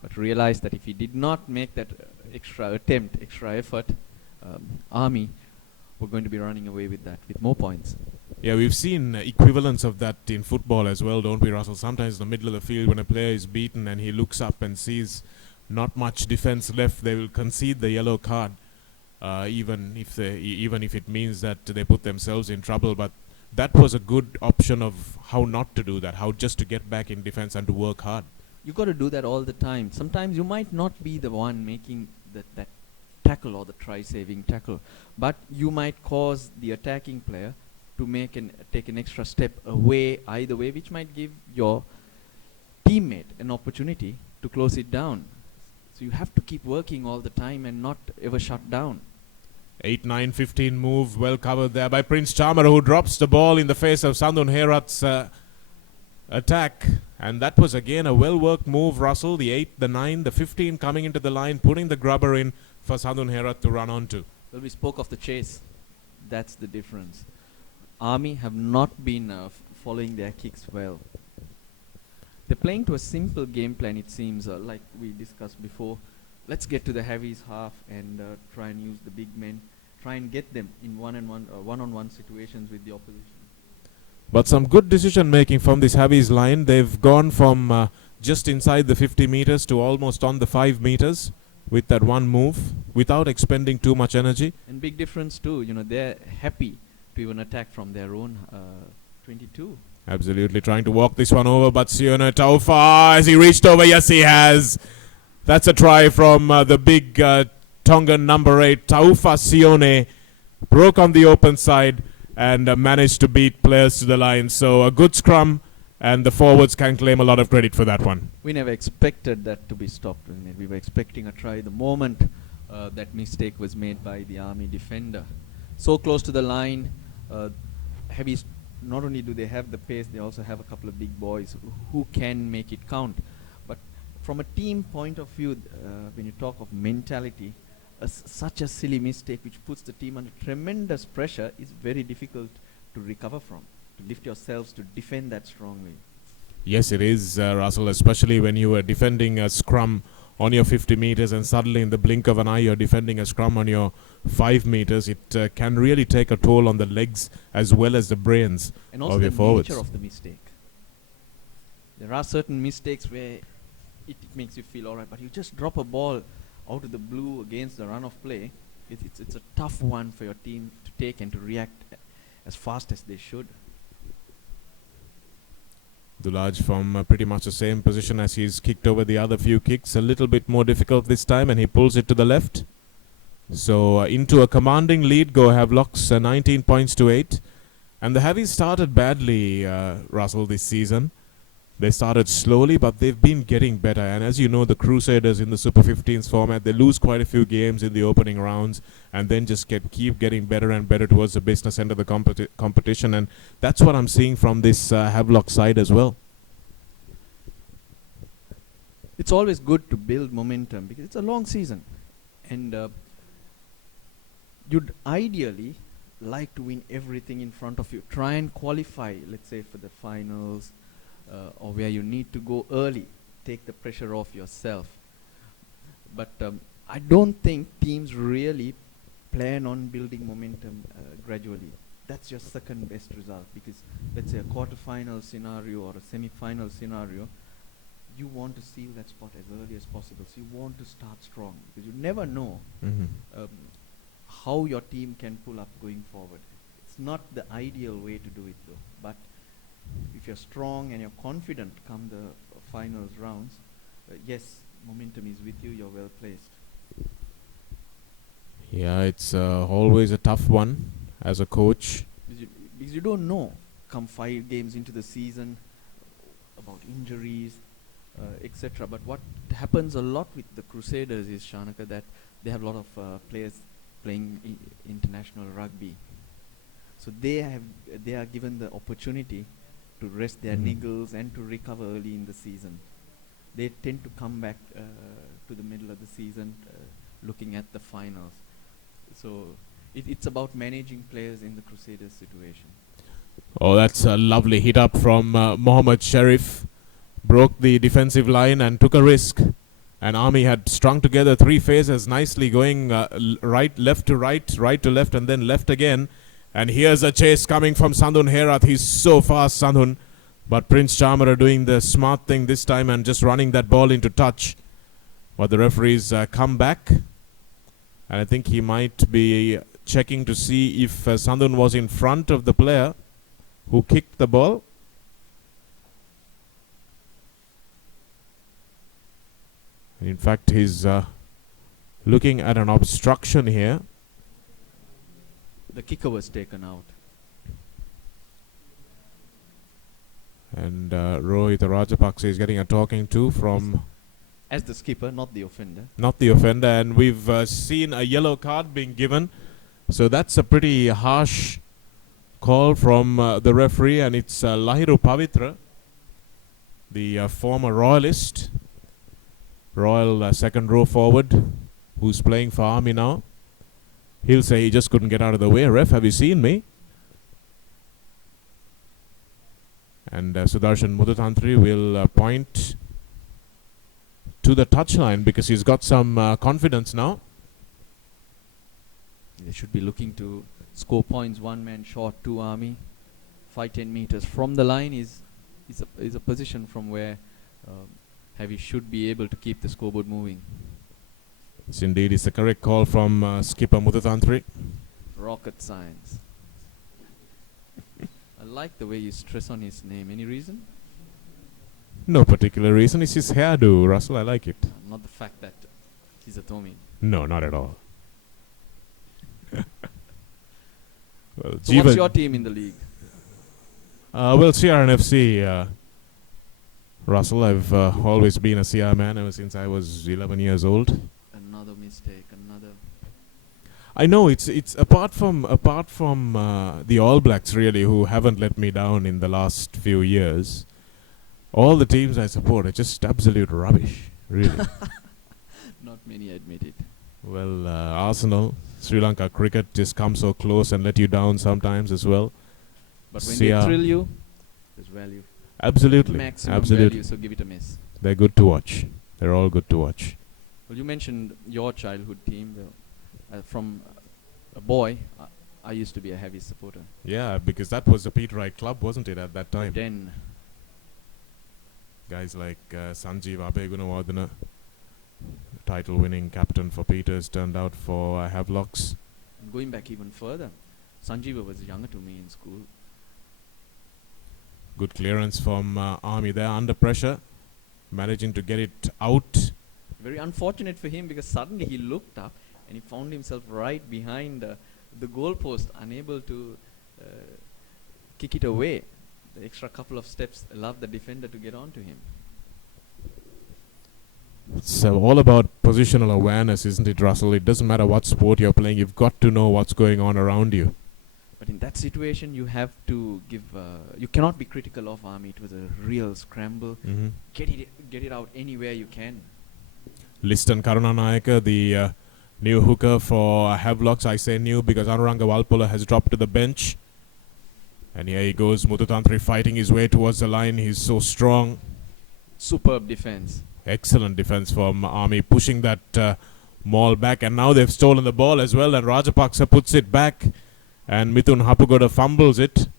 but realized that if he did not make that extra attempt, extra effort, Army were going to be running away with that, with more points. Yeah, we've seen equivalents of that in football as well, don't we, Russell? Sometimes in the middle of the field when a player is beaten and he looks up and sees not much defense left, they will concede the yellow card, even if it means that they put themselves in trouble. But that was a good option of how not to do that, how just to get back in defense and to work hard. You got to do that all the time. Sometimes you might not be the one making that tackle or the try-saving tackle, but you might cause the attacking player to take an extra step away either way, which might give your teammate an opportunity to close it down. So you have to keep working all the time and not ever shut down. 8-9-15 move, well covered there by Prince Charmer, who drops the ball in the face of Sandun Herat's attack. And that was again a well-worked move, Russell. The 8, the 9, the 15 coming into the line, putting the grubber in for Sandun Herat to run onto. Well, we spoke of the chase. That's the difference. Army have not been following their kicks well. They're playing to a simple game plan, it seems, like we discussed before. Let's get to the heavies half and try and use the big men. Try and get them in one-on-one situations with the opposition. But some good decision making from this heavies line. They've gone from just inside the 50 meters to almost on the 5 meters with that one move without expending too much energy. And big difference too, they're happy to even attack from their own 22. Absolutely trying to walk this one over, but Sione Taufa, has he reached over? Yes, he has. That's a try from the big Tongan number 8, Taufa Sione. Broke on the open side and managed to beat players to the line. So a good scrum, and the forwards can claim a lot of credit for that one. We never expected that to be stopped. We were expecting a try the moment that mistake was made by the Army defender. So close to the line, heavies. Not only do they have the pace, they also have a couple of big boys who can make it count. But from a team point of view, when you talk of mentality, such a silly mistake which puts the team under tremendous pressure is very difficult to recover from, to lift yourselves, to defend that strongly. Yes, it is, Russell, especially when you are defending a scrum on your 50 meters and suddenly in the blink of an eye you're defending a scrum on your 5 meters. It can really take a toll on the legs as well as the brains and also of your the forwards. nature of the mistake. There are certain mistakes where it makes you feel alright, but you just drop a ball out of the blue against the run of play. It's a tough one for your team to take and to react as fast as they should. Dulaj from pretty much the same position as he's kicked over the other few kicks. A little bit more difficult this time, and he pulls it to the left. So into a commanding lead go Havelocks, 19 points to 8. And the Heavies started badly, Russell, this season. They started slowly, but they've been getting better. And as you know, the Crusaders in the Super 15s format, they lose quite a few games in the opening rounds and then just keep getting better and better towards the business end of the competition. And that's what I'm seeing from this Havelock side as well. It's always good to build momentum because it's a long season. And you'd ideally like to win everything in front of you. Try and qualify, let's say, for the finals, or where you need to go early. Take the pressure off yourself. But I don't think teams really plan on building momentum gradually. That's your second best result, because let's say a quarter-final scenario or a semi-final scenario, you want to seal that spot as early as possible. So you want to start strong, because you never know how your team can pull up going forward. It's not the ideal way to do it though, but if you're strong and you're confident come the finals rounds, yes, momentum is with you, you're well placed. Yeah, it's always a tough one as a coach. Because you don't know, come 5 games into the season, about injuries, etc. But what happens a lot with the Crusaders is, Shanaka, that they have a lot of players playing international rugby. So they are given the opportunity to rest their niggles and to recover early in the season. They tend to come back to the middle of the season looking at the finals. So it's about managing players in the Crusaders situation. Oh, that's a lovely hit up from Mohammed Sharif. Broke the defensive line and took a risk. And Army had strung together 3 phases nicely, going right, left to right, right to left, and then left again. And here's a chase coming from Sandun Herat. He's so fast, Sandun. But Prince Charmer are doing the smart thing this time and just running that ball into touch. But the referees come back. And I think he might be checking to see if Sandun was in front of the player who kicked the ball. In fact, he's looking at an obstruction here. The kicker was taken out. And Rohit Rajapaksa is getting a talking to from As the skipper, not the offender. not the offender. And we've seen a yellow card being given. So that's a pretty harsh call from the referee. And it's Lahiru Pavitra, the former Royalist, Royal second row forward, who's playing for Army now. He'll say he just couldn't get out of the way. Ref, have you seen me? And Sudarshan Mudutantri will point to the touchline because he's got some confidence now. They should be looking to score points. One man short, two Army. 5-10 meters from the line is a position from where Heavy should be able to keep the scoreboard moving. It's indeed is the correct call from skipper Mudutantri. Rocket science. I like the way you stress on his name. Any reason? No particular reason. It's his hairdo, Russell. I like it. Not the fact that he's a Tommy. No, not at all. Well, So what's your team in the league? Well, CRNFC, Russell. I've always been a CR man ever since I was 11 years old. Another mistake. Another. I know it's apart from the All Blacks really, who haven't let me down in the last few years. All the teams I support are just absolute rubbish, really. Not many admit it. Well, Arsenal, Sri Lanka cricket just comes so close and let you down sometimes as well. But when they thrill you, there's value. Absolutely, Maximum absolutely. value, so give it a miss. They're good to watch. They're all good to watch. Well, you mentioned your childhood team. From a boy, I used to be a Heavy supporter. Yeah, because that was the Peter Wright club, wasn't it, at that time? Then, Guys like Sanjeev Abegunawardena, title-winning captain for Peters, turned out for Havelocks. going back even further, Sanjeeva was younger to me in school. Good clearance from Army there, under pressure, managing to get it out. Very unfortunate for him because suddenly he looked up and he found himself right behind the goalpost, unable to kick it away. The extra couple of steps allowed the defender to get onto him. It's all about positional awareness, isn't it, Russell? It doesn't matter what sport you're playing, you've got to know what's going on around you. But in that situation, you have to give. You cannot be critical of Army. It was a real scramble. Mm-hmm. Get it out anywhere you can. Liston Karunanayaka, the new hooker for Havelocks. I say new because Anuranga Walpola has dropped to the bench. And here he goes, Mudutantri fighting his way towards the line. He's so strong. Superb defense. Excellent defense from Army, pushing that maul back. And now they've stolen the ball as well. And Rajapaksa puts it back. And Mithun Hapugoda fumbles it.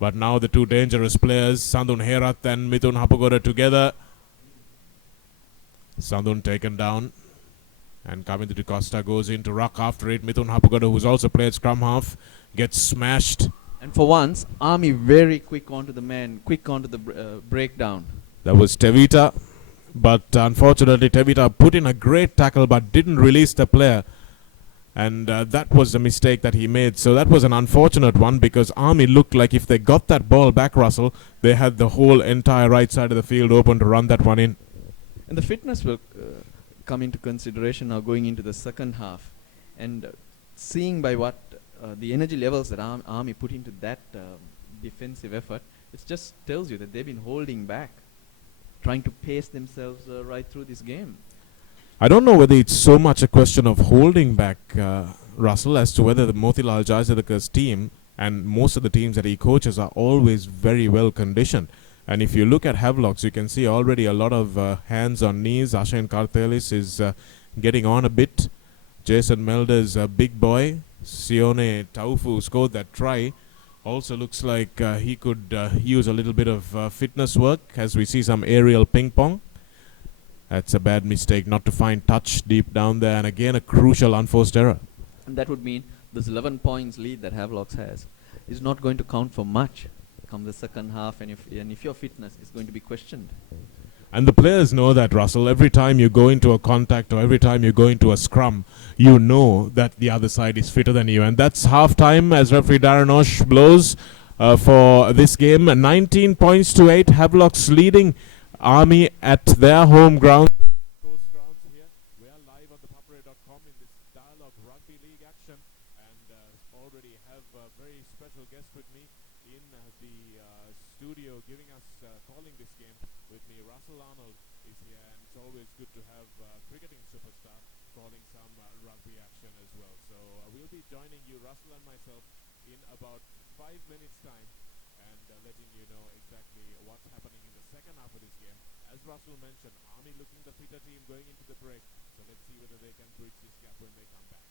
But now the two dangerous players, Sandun Herath and Mithun Hapugoda together. Sandun taken down. And Kamindu De Costa goes in to ruck after it. Mithun Hapugoda, who's also played scrum half, gets smashed. And for once, Army very quick onto the man, quick onto the breakdown. That was Tevita. But unfortunately, Tevita put in a great tackle but didn't release the player. And that was the mistake that he made. So that was an unfortunate one because Army looked like if they got that ball back, Russell, they had the whole entire right side of the field open to run that one in. And the fitness will come into consideration now going into the second half. And seeing by what the energy levels that Army put into that defensive effort, it just tells you that they've been holding back, trying to pace themselves right through this game. I don't know whether it's so much a question of holding back, Russell, as to whether the Motilal Jayasadakar's team and most of the teams that he coaches are always very well conditioned. And if you look at Havelocks, you can see already a lot of hands on knees. Ashain Karthelis is getting on a bit. Jason Melder's a big boy. Sione Taufu scored that try. Also looks like he could use a little bit of fitness work as we see some aerial ping pong. That's a bad mistake not to find touch deep down there, and again a crucial unforced error. And that would mean this 11 points lead that Havelocks has is not going to count for much come the second half, and if your fitness is going to be questioned. And the players know that, Russell. Every time you go into a contact or every time you go into a scrum, you know that the other side is fitter than you. And that's half time as referee Darren Osh blows for this game. 19 points to 8. Havelock's leading Army at their home ground. Coast grounds here. We are live on ThePapare.com in this Dialog Rugby League action, and already have a very special guest with me in the studio giving us calling this game with me. Russell Arnold is here, and it's always good to have cricketing superstar calling some rugby action as well. So we'll be joining you, Russell and myself, in about 5 minutes time, and letting you know exactly what's happening in the second half of this game. As Russell mentioned, Army looking the fitter team going into the break, so let's see whether they can bridge this gap when they come back.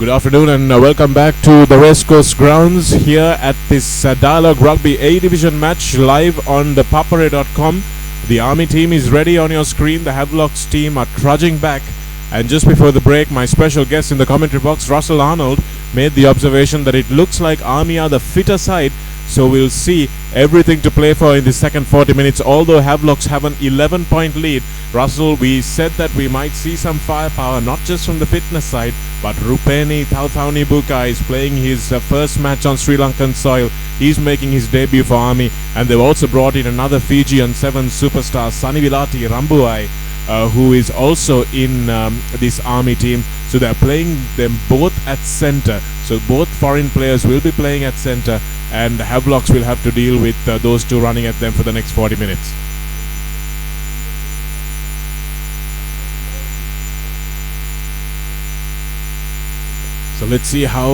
Good afternoon and welcome back to the West Coast grounds here at this Dialog Rugby A Division match live on ThePapare.com. The Army team is ready on your screen. The Havelock's team are trudging back. And just before the break, my special guest in the commentary box, Russell Arnold, made the observation that it looks like Army are the fitter side. So we'll see everything to play for in the second 40 minutes. Although Havelocks have an 11-point lead, Russell, we said that we might see some firepower, not just from the fitness side, but Rupeni Thauthaunibuka is playing his first match on Sri Lankan soil. He's making his debut for Army, and they've also brought in another Fijian 7 superstar, Sanivilati Rambuai, who is also in this Army team. So they're playing them both at center. So both foreign players will be playing at center, and Havelocks will have to deal with those two running at them for the next 40 minutes. So let's see how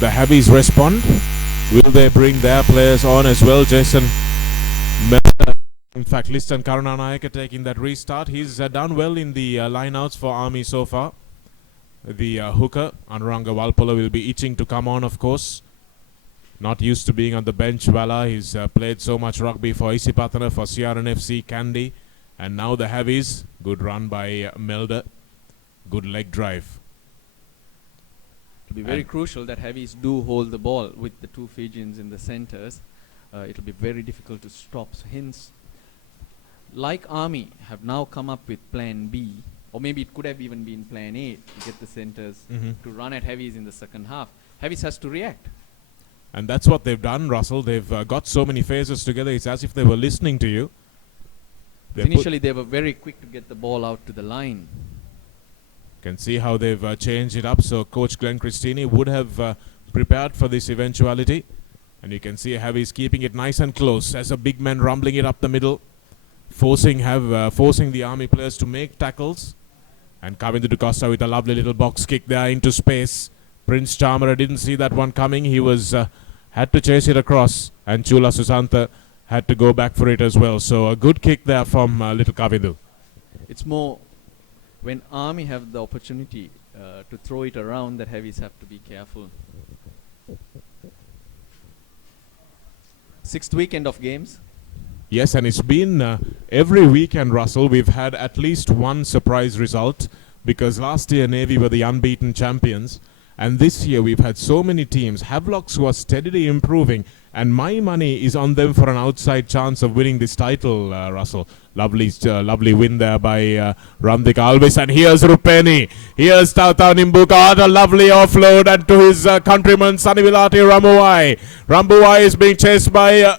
the Habbies respond. Will they bring their players on as well? Jason Melda, in fact, Liston Karunanayake taking that restart. He's done well in the lineouts for Army so far. The hooker, Anuranga Walpola, will be itching to come on, of course. Not used to being on the bench, Vala. He's played so much rugby for Isipatana, for CRNFC, Kandy. And now the Habbies. Good run by Melda. Good leg drive. It'll be very crucial that Heavies do hold the ball with the two Fijians in the centers. It'll be very difficult to stop. So hence, like Army have now come up with plan B, or maybe it could have even been plan A to get the centers to run at Heavies in the second half. Heavies has to react. And that's what they've done, Russell. They've got so many phases together. It's as if they were listening to you. Initially, they were very quick to get the ball out to the line. Can see how they've changed it up. So Coach Glenn Christini would have prepared for this eventuality. And you can see Heavies keeping it nice and close as a big man rumbling it up the middle, forcing the Army players to make tackles. And Kavindu de Costa with a lovely little box kick there into space. Prince Chamara didn't see that one coming. He was had to chase it across, and Chula Susantha had to go back for it as well. So a good kick there from little Kavindu. It's more when Army have the opportunity to throw it around that Heavies have to be careful. Sixth weekend of games. Yes, and it's been every weekend, Russell, we've had at least one surprise result, because last year Navy were the unbeaten champions, and this year we've had so many teams. Havelocks who are steadily improving, and my money is on them for an outside chance of winning this title, Russell. Lovely win there by Ramdik Alves, and here's Rupeni. Here's Thauthaunibuka, a lovely offload, and to his countryman Sanivilati Rambuai. Rambuai is being chased by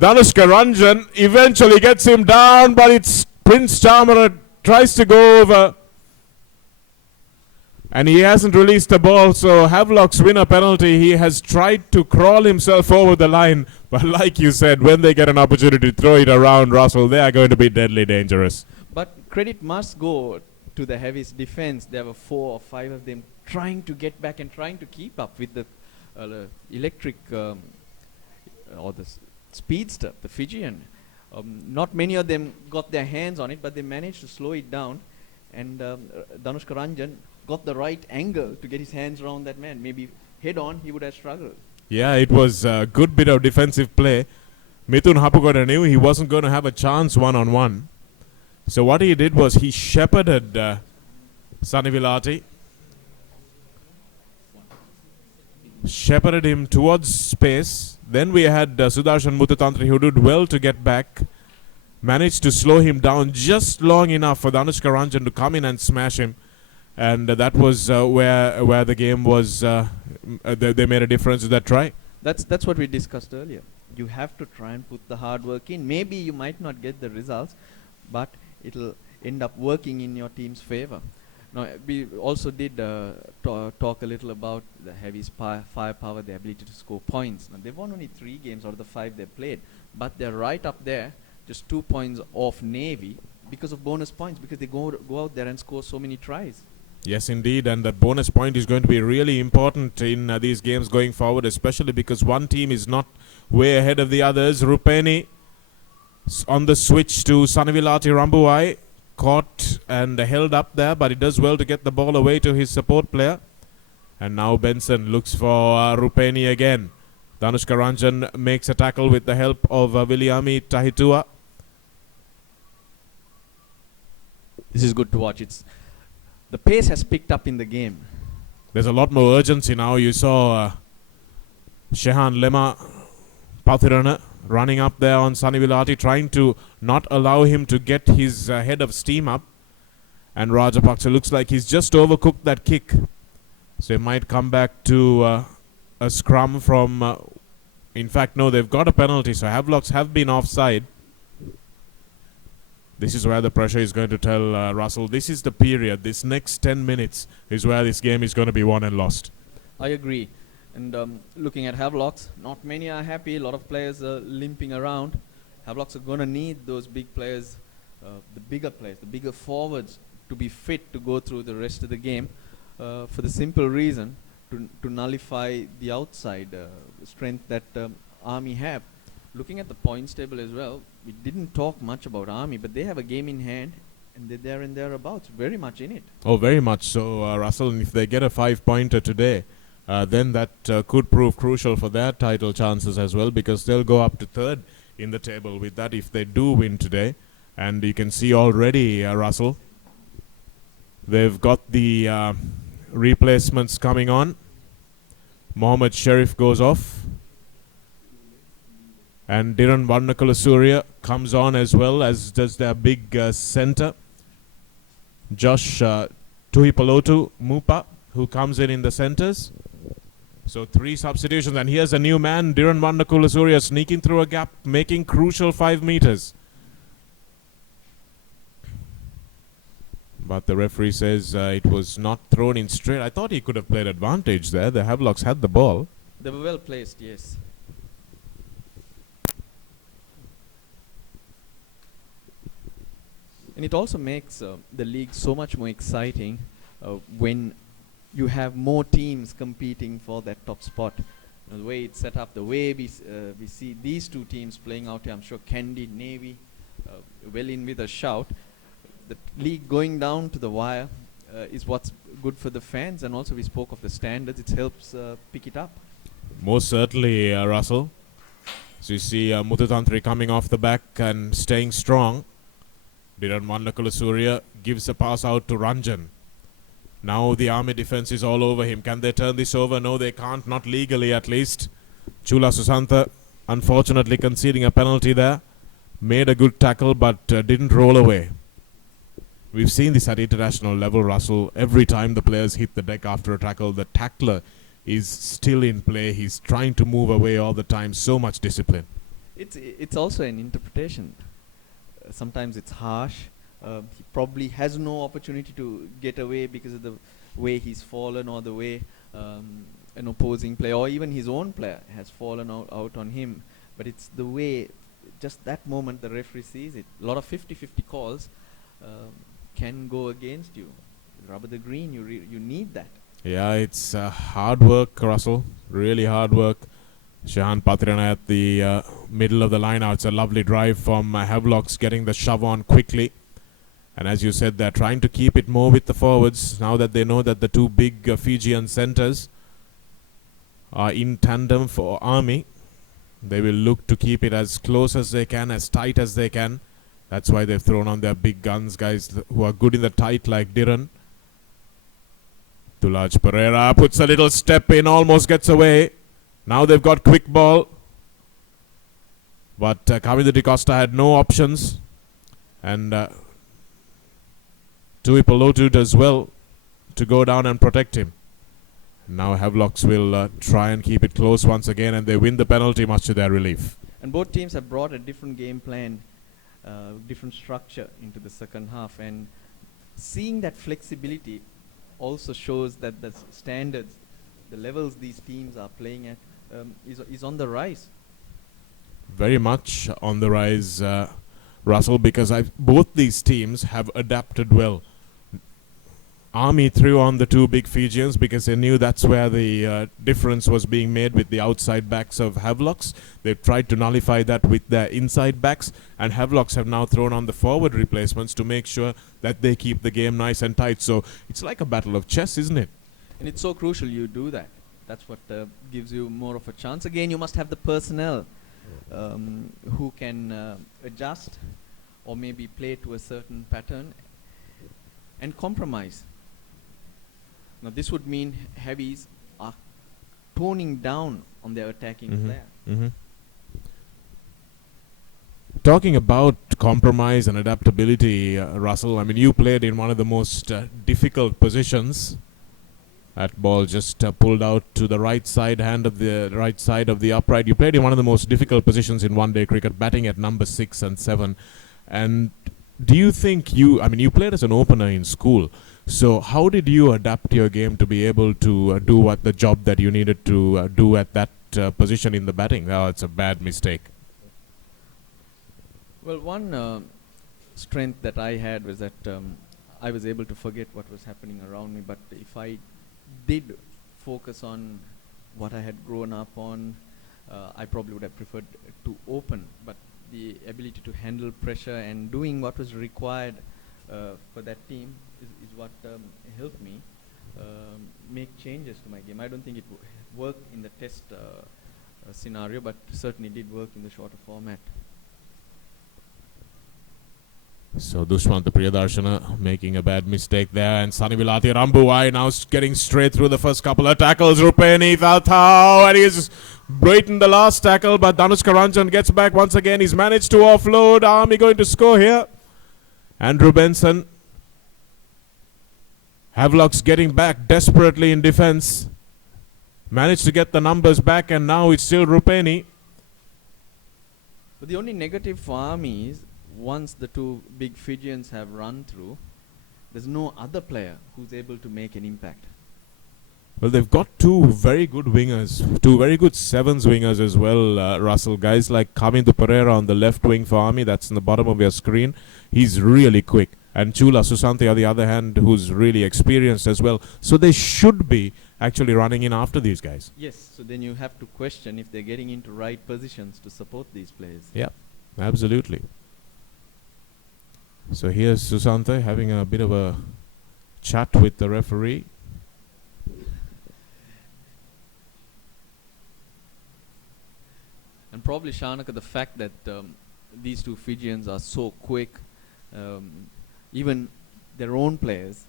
Danushka Ranjan, eventually gets him down, but it's Prince Chamara tries to go over, and he hasn't released the ball, so Havelocks win a penalty. He has tried to crawl himself over the line, but like you said, when they get an opportunity to throw it around, Russell, they are going to be deadly dangerous. But credit must go to the Heavies defense. There were 4 or 5 of them trying to get back and trying to keep up with the electric or the speedster, the Fijian. Not many of them got their hands on it, but they managed to slow it down. And Danushka Ranjan got the right angle to get his hands around that man. Maybe head on, he would have struggled. Yeah, it was a good bit of defensive play. Mithun Hapukoda knew he wasn't going to have a chance one-on-one. So what he did was he shepherded Sanivilati. Shepherded him towards space. Then we had Sudarshan Muthutantri, who did well to get back. Managed to slow him down just long enough for Danushka Ranjan to come in and smash him. And that was where the game was. They made a difference with that try. That's what we discussed earlier. You have to try and put the hard work in. Maybe you might not get the results, but it'll end up working in your team's favor. Now, we also did talk a little about the Heavies' firepower, the ability to score points. Now, they've won only 3 games out of the 5 they played, but they're right up there, just 2 points off Navy because of bonus points, because they go out there and score so many tries. Yes, indeed, and that bonus point is going to be really important in these games going forward, especially because one team is not way ahead of the others. Rupeni on the switch to Sanivilati Rambuai. caught and held up there, but he does well to get the ball away to his support player. And now Benson looks for Rupeni again. Danushka Ranjan makes a tackle with the help of Viliami Tahitua. This is good to watch. The pace has picked up in the game. There's a lot more urgency now. You saw Shehan Lema Pathirana running up there on Sunny Vilati, trying to not allow him to get his head of steam up. And Rajapaksa looks like he's just overcooked that kick. So he might come back to a scrum from... in fact, no, they've got a penalty. So Havelocks have been offside. This is where the pressure is going to tell Russell. This is the period. This next 10 minutes is where this game is going to be won and lost. I agree. And looking at Havelocks, not many are happy. A lot of players are limping around. Havelocks are going to need those big players, the bigger forwards, to be fit to go through the rest of the game. For the simple reason to nullify the outside strength that Army have. Looking at the points table as well, we didn't talk much about Army, but they have a game in hand and they're there and thereabouts, very much in it. Oh, very much so, Russell. And if they get a 5-pointer today, then that could prove crucial for their title chances as well, because they'll go up to third in the table with that if they do win today. And you can see already, Russell, they've got the replacements coming on. Mohammed Sharif goes off. And Dhiran Varnakulasuriya comes on as well, as does their big centre. Josh Tuhipalotu Mupa, who comes in the centres. So 3 substitutions. And here's a new man, Dhiran Varnakulasuriya, sneaking through a gap, making crucial 5 meters. But the referee says it was not thrown in straight. I thought he could have played advantage there. The Havelocks had the ball. They were well placed, yes. And it also makes the league so much more exciting when you have more teams competing for that top spot. The way it's set up, the way we see these 2 teams playing out here, I'm sure Kandy, Navy, well in with a shout. The league going down to the wire is what's good for the fans, and also we spoke of the standards. It helps pick it up. Most certainly, Russell. So you see Muthatantri coming off the back and staying strong. Dhiran Varnakulasuriya gives a pass out to Ranjan. Now the Army defense is all over him. Can they turn this over? No, they can't. Not legally, at least. Chula Susantha, unfortunately, conceding a penalty there. Made a good tackle, but didn't roll away. We've seen this at international level, Russell. Every time the players hit the deck after a tackle, the tackler is still in play. He's trying to move away all the time. So much discipline. It's also an interpretation. Sometimes it's harsh. He probably has no opportunity to get away because of the way he's fallen, or the way an opposing player or even his own player has fallen out on him. But it's the way, just that moment the referee sees it. A lot of 50-50 calls can go against you. Rubber the green, you need that. Yeah, it's hard work, Russell. Really hard work. Shehan Patrana at the middle of the line out. It's a lovely drive from Havelocks, getting the shove on quickly. And as you said, they're trying to keep it more with the forwards now that they know that the 2 big Fijian centres are in tandem for Army. They will look to keep it as close as they can, as tight as they can. That's why they've thrown on their big guns, guys who are good in the tight like Dhiran. Tulaj Pereira puts a little step in, almost gets away. Now they've got quick ball. But Kavinda Di Costa had no options. And Tuipalotu does well to go down and protect him. Now Havelocks will try and keep it close once again, and they win the penalty, much to their relief. And both teams have brought a different game plan, different structure into the second half. And seeing that flexibility also shows that the standards, the levels these teams are playing at, is on the rise. Very much on the rise, Russell, because both these teams have adapted well. Army threw on the two big Fijians because they knew that's where the difference was being made with the outside backs of Havelocks. They've tried to nullify that with their inside backs, and Havelocks have now thrown on the forward replacements to make sure that they keep the game nice and tight. So it's like a battle of chess, isn't it? And it's so crucial you do that. That's what gives you more of a chance. Again, you must have the personnel who can adjust or maybe play to a certain pattern and compromise. Now this would mean heavies are toning down on their attacking player. Talking about compromise and adaptability, Russell, I mean, you played in one of the most difficult positions. That ball just pulled out to the right side of the upright. You played in one of the most difficult positions in one-day cricket, batting at number 6 and 7. And do you think you played as an opener in school, so how did you adapt your game to be able to do what the job that you needed to do at that position in the batting? Oh, it's a bad mistake. Well, one strength that I had was that I was able to forget what was happening around me, but if I did focus on what I had grown up on, I probably would have preferred to open, but the ability to handle pressure and doing what was required for that team is what helped me make changes to my game. I don't think it worked in the test scenario, but certainly did work in the shorter format. So Dushmant Priyadarshana making a bad mistake there, and Sunny Vilati Rambuwai now getting straight through the first couple of tackles. Rupeni Thalthau, and he's beaten the last tackle, but Danushka Ranjan gets back once again. He's managed to offload. Army going to score here. Andrew Benson. Havelock's getting back desperately in defense. Managed to get the numbers back, and now it's still Rupeni. But the only negative for Army is once the two big Fijians have run through, there's no other player who's able to make an impact. Well, they've got two very good wingers, two very good sevens wingers as well, Russell. Guys like Kamindu Pereira on the left wing for Army, that's in the bottom of your screen. He's really quick. And Chula Susante on the other hand, who's really experienced as well. So they should be actually running in after these guys. Yes, so then you have to question if they're getting into right positions to support these players. Yeah, absolutely. So here's Susante having a bit of a chat with the referee. And probably, Shanaka, the fact that these two Fijians are so quick, even their own players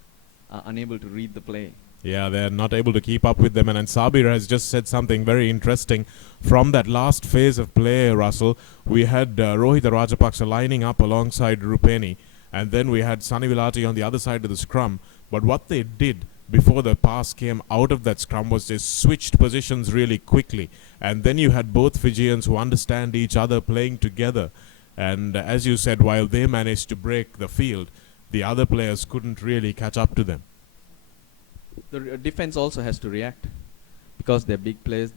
are unable to read the play. Yeah, they're not able to keep up with them. And Sabir has just said something very interesting. From that last phase of play, Russell, we had Rohit Rajapaksa lining up alongside Rupeni. And then we had Sunny Vilati on the other side of the scrum. But what they did before the pass came out of that scrum was they switched positions really quickly. And then you had both Fijians who understand each other playing together. And as you said, while they managed to break the field, the other players couldn't really catch up to them. The defense also has to react because they're big players.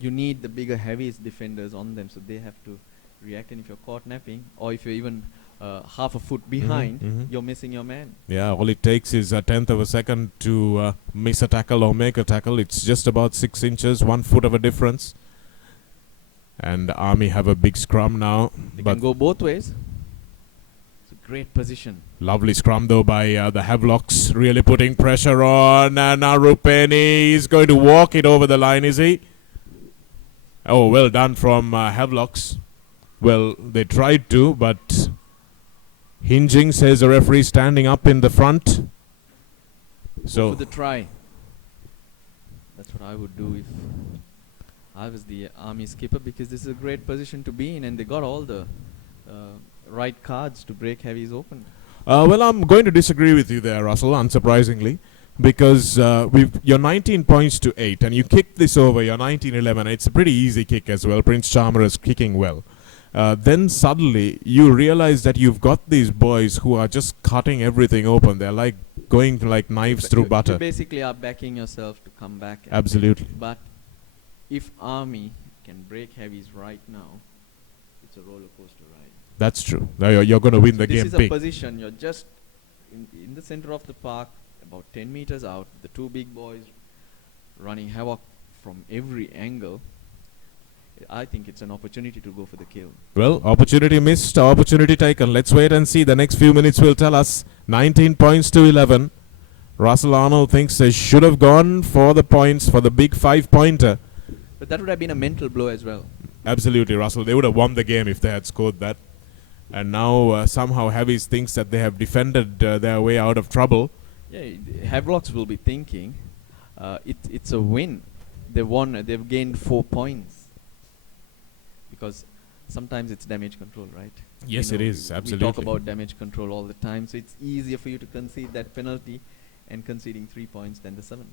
You need the bigger, heaviest defenders on them, so they have to react. And if you're caught napping, or if you're even half a foot behind, you're missing your man. Yeah, all it takes is a tenth of a second to miss a tackle or make a tackle. It's just about 6 inches, 1 foot of a difference. And Army have a big scrum now. They can go both ways. It's a great position. Lovely scrum though by the Havelocks, really putting pressure on. And now Rupeni is going to walk it over the line, is he? Oh, well done from Havelocks. Well, they tried to, but hinging, says the referee, standing up in the front. So for the try. That's what I would do if I was the Army skipper, because this is a great position to be in, and they got all the right cards to break heavies open. Well, I'm going to disagree with you there, Russell, unsurprisingly, because you're 19 points to 8, and you kicked this over, you're 19-11. It's a pretty easy kick as well. Prince Charmer is kicking well. Then suddenly you realize that you've got these boys who are just cutting everything open. They're like going to like knives through butter. You basically are backing yourself to come back. Absolutely. But if Army can break heavies right now, it's a roller coaster ride. That's true. Now you're going to win the game This is big. a position, you're just in the center of the park, about 10 meters out, the two big boys running havoc from every angle. I think it's an opportunity to go for the kill. Well, opportunity missed, opportunity taken. Let's wait and see. The next few minutes will tell us. 19 points to 11. Russell Arnold thinks they should have gone for the points for the big 5-pointer. But that would have been a mental blow as well. Absolutely, Russell. They would have won the game if they had scored that. And now somehow Havies thinks that they have defended their way out of trouble. Yeah, Havelocks will be thinking, it's a win. They won. They've gained 4 points. Because sometimes it's damage control, right? Yes, it is. Absolutely. We talk about damage control all the time, so it's easier for you to concede that penalty and conceding 3 points than the 7.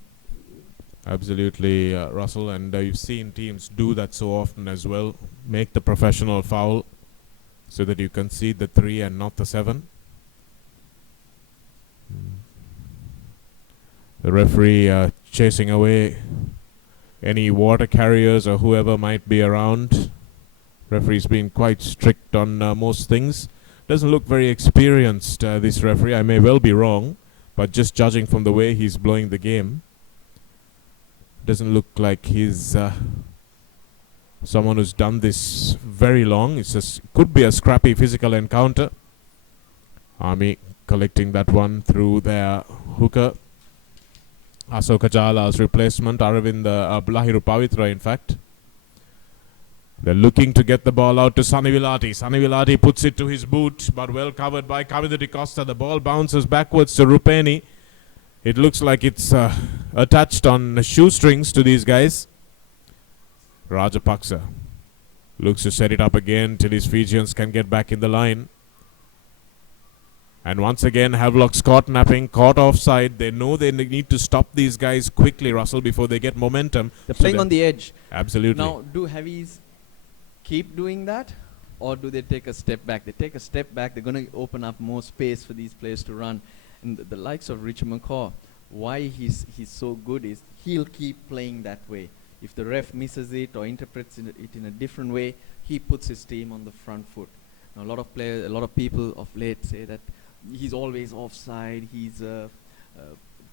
Absolutely, Russell. And you've seen teams do that so often as well. Make the professional foul so that you concede the 3 and not the 7. The referee chasing away any water carriers or whoever might be around. Referee's been quite strict on most things. Doesn't look very experienced, this referee. I may well be wrong, but just judging from the way he's blowing the game, doesn't look like he's someone who's done this very long. It's just could be a scrappy physical encounter. Army collecting that one through their hooker. Asoka Jala's replacement, Aravind Lahiru Pavitra, in fact. They're looking to get the ball out to Sunny Vilati. Sunny Vilati puts it to his boot, but well covered by Kavinder Di Costa. The ball bounces backwards to Rupeni. It looks like it's attached on shoestrings to these guys. Rajapaksa looks to set it up again till his Fijians can get back in the line. And once again, Havelock's caught napping, caught offside. They know they need to stop these guys quickly, Russell, before they get momentum. They're playing on the edge. Absolutely. Now, do Heavies keep doing that, or do they take a step back? They take a step back, they're going to open up more space for these players to run. And the likes of Richard McCaw, why he's so good is he'll keep playing that way. If the ref misses it or interprets it in a different way, he puts his team on the front foot. Now, a lot of people of late say that he's always offside, he's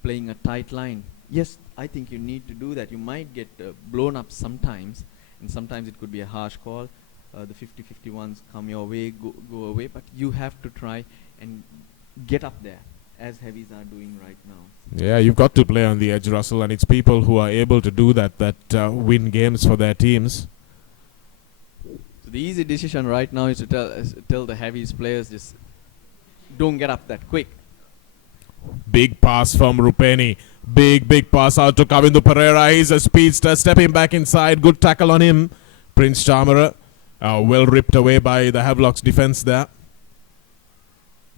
playing a tight line. Yes, I think you need to do that. You might get blown up sometimes, and sometimes it could be a harsh call. The 50-51s come your way, go away, but you have to try and get up there, as Heavies are doing right now. Yeah, you've got to play on the edge, Russell, and it's people who are able to do that win games for their teams. So the easy decision right now is to tell the Heavies players, just don't get up that quick. Big pass from Rupeni. Big pass out to Kavindu Pereira. He's a speedster, stepping back inside. Good tackle on him. Prince Chamara, well ripped away by the Havelock's defense there.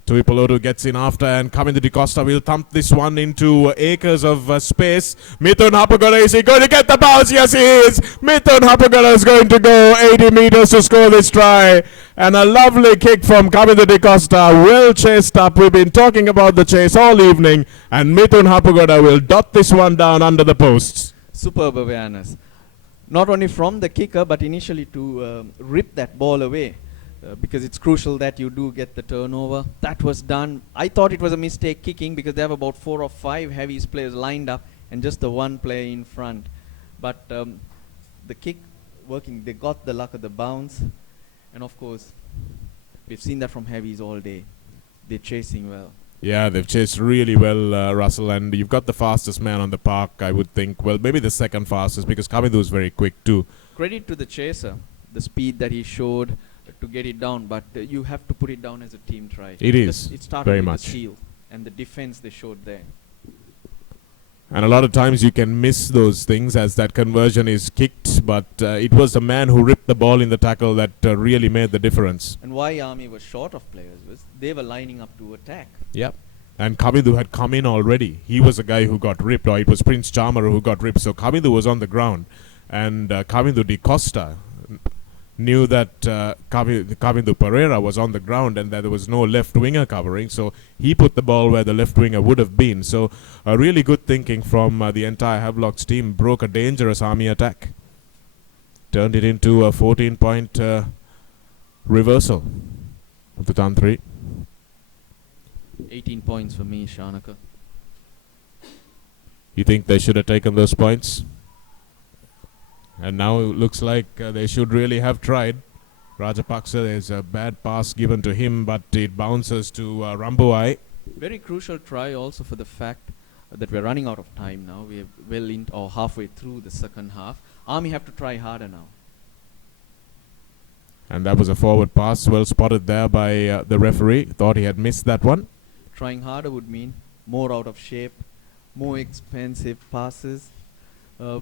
Tuipulotu gets in after, and Kavindu Di Costa will thump this one into acres of space. Mithun Hapagola, is he going to get the bounce? Yes, he is. Mithun Hapagola is going to go 80 meters to score this try. And a lovely kick from Kavindu Di Costa, well chased up. We've been talking about the chase all evening, and Mithun Hapagola will dot this one down under the posts. Superb awareness. Not only from the kicker, but initially to rip that ball away. Because it's crucial that you do get the turnover. That was done. I thought it was a mistake kicking because they have about 4 or 5 Heavies players lined up and just the one player in front. But the kick working, they got the luck of the bounce. And of course, we've seen that from Heavies all day. They're chasing well. Yeah, they've chased really well, Russell, and you've got the fastest man on the park, I would think. Well, maybe the second fastest because Kavindu is very quick too. Credit to the chaser, the speed that he showed to get it down, but you have to put it down as a team try. It is, it started very with much. the steal and the defense they showed there. And a lot of times you can miss those things as that conversion is kicked, but it was the man who ripped the ball in the tackle that really made the difference. And why Army was short of players was they were lining up to attack. Yep. And Kavindu had come in already. He was the guy who got ripped, or it was Prince Chamara who got ripped. So Kavindu was on the ground, and Kavindu Di Costa knew that Kavindu Pereira was on the ground and that there was no left winger covering, so he put the ball where the left winger would have been. So a really good thinking from the entire Havelock's team. Broke a dangerous Army attack, turned it into a 14-point reversal of the Tantri. 18 points for me, Shanaka. You think they should have taken those points? And now it looks like they should really have tried. Rajapaksa, there's a bad pass given to him, but it bounces to Rambuai. Very crucial try also for the fact that we're running out of time now. We are well in or halfway through the second half. Army have to try harder now. And that was a forward pass, well spotted there by the referee. Thought he had missed that one. Trying harder would mean more out of shape, more expensive passes,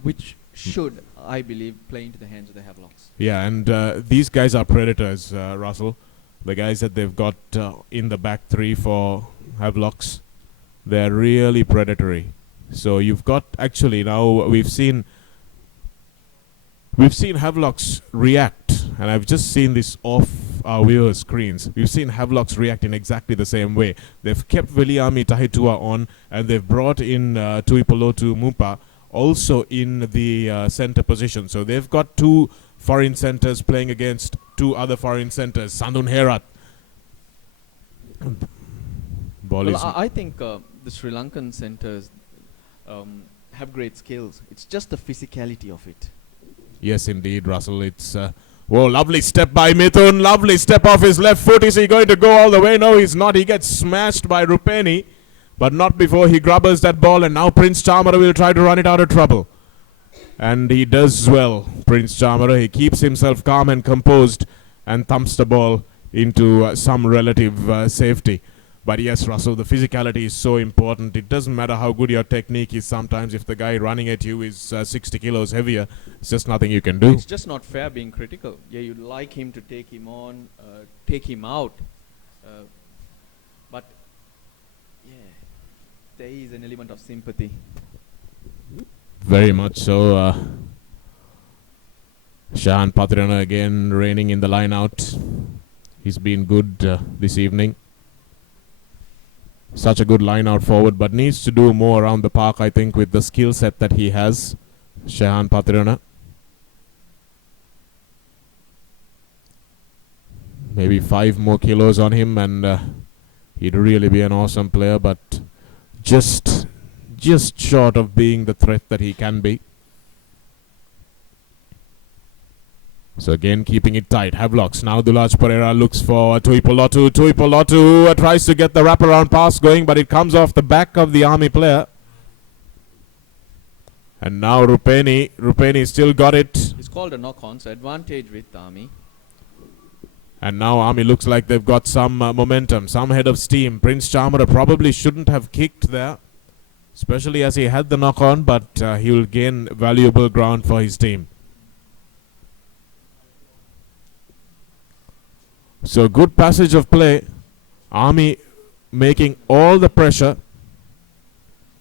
which should, I believe, play into the hands of the Havelocks. Yeah, and these guys are predators, Russell. The guys that they've got in the back three for Havelocks, they're really predatory. So you've got, actually now we've seen Havelocks react, and I've just seen this off our viewer screens. We've seen Havelocks react in exactly the same way. They've kept Viliami Tahitua on, and they've brought in Tuipolotu Mupa also in the center position. So they've got two foreign centers playing against two other foreign centers. Sandun Herat. I think the Sri Lankan centers have great skills. It's just the physicality of it. Yes, indeed, Russell. It's whoa, lovely step by Mithun. Lovely step off his left foot. Is he going to go all the way? No, he's not. He gets smashed by Rupeni, but not before he grubbers that ball. And now Prince Chamara will try to run it out of trouble. And he does well, Prince Chamara. He keeps himself calm and composed and thumps the ball into some relative safety. But yes, Russell, the physicality is so important. It doesn't matter how good your technique is sometimes. If the guy running at you is 60 kilos heavier, it's just nothing you can do. It's just not fair being critical. Yeah, you'd like him to take him on, take him out. But, yeah, there is an element of sympathy. Very much so. Shahan Patrana again reigning in the line out. He's been good this evening. Such a good line out forward, but needs to do more around the park, I think, with the skill set that he has. Shahan Patrana. Maybe 5 more kilos on him and he'd really be an awesome player, but just short of being the threat that he can be. So again, keeping it tight. Havelocks. Now Dulaj Pereira looks for Tuipolotu. Tuipolotu tries to get the wraparound pass going, but it comes off the back of the Army player. And now Rupeni. Rupeni still got it. It's called a knock-on, so advantage with Army. And now Army looks like they've got some momentum, some head of steam. Prince Chamara probably shouldn't have kicked there, especially as he had the knock-on, but he will gain valuable ground for his team. So good passage of play. Army making all the pressure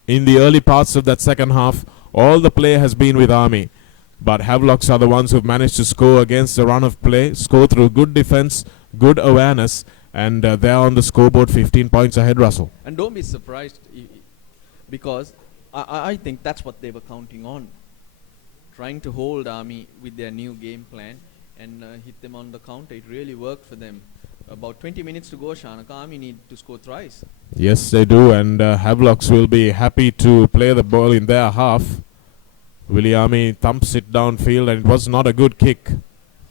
in the early parts of that second half. All the play has been with Army. But Havelocks are the ones who've managed to score against the run of play, score through good defense, good awareness, and they're on the scoreboard 15 points ahead, Russell. And don't be surprised because I think that's what they were counting on. Trying to hold Army with their new game plan and hit them on the counter. It really worked for them. About 20 minutes to go, Shanaka. Army need to score thrice. Yes, they do, and Havelocks will be happy to play the ball in their half. Williami thumps it downfield, and it was not a good kick.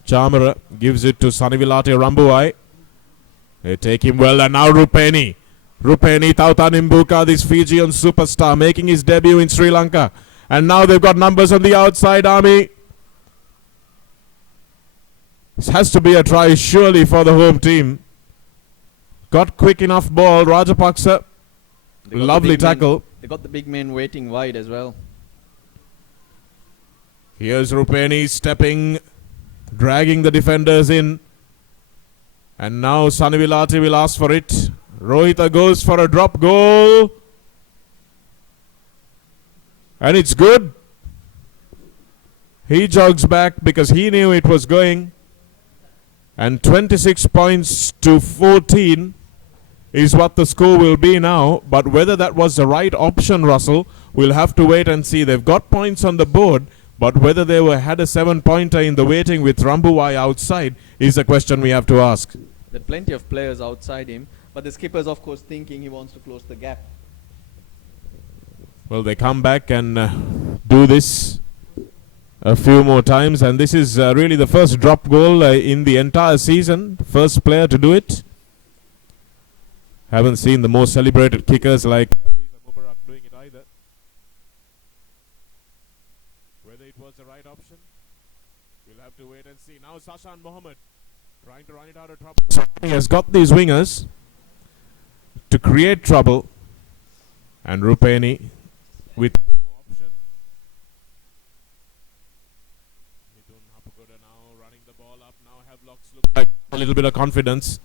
Chamara gives it to Sanivilate Rambuai. They take him well, and now Rupeni. Rupeni Tautanimbuka, this Fijian superstar, making his debut in Sri Lanka. And now they've got numbers on the outside, Army. This has to be a try, surely, for the home team. Got quick enough ball, Rajapaksa. Lovely tackle. They got the big man waiting wide as well. Here's Rupeni stepping, dragging the defenders in. And now Sanivilate will ask for it. Rohita goes for a drop goal. And it's good. He jogs back because he knew it was going. And 26 points to 14 is what the score will be now. But whether that was the right option, Russell, we'll have to wait and see. They've got points on the board, but whether they had a 7-pointer in the waiting with Rambuai outside is a question we have to ask. There are plenty of players outside him, but the skipper's of course thinking he wants to close the gap. Well, they come back and do this a few more times, and this is really the first drop goal in the entire season. First player to do it. Haven't seen the most celebrated kickers like Riza Mubarak doing it either. Whether it was the right option, we'll have to wait and see. Now Sashan Mohammed trying to run it out of trouble. So he has got these wingers to create trouble, and Rupeni with no option. Mithun Hapugoda now running the ball up. Now Havelocks look like a little bit of confidence.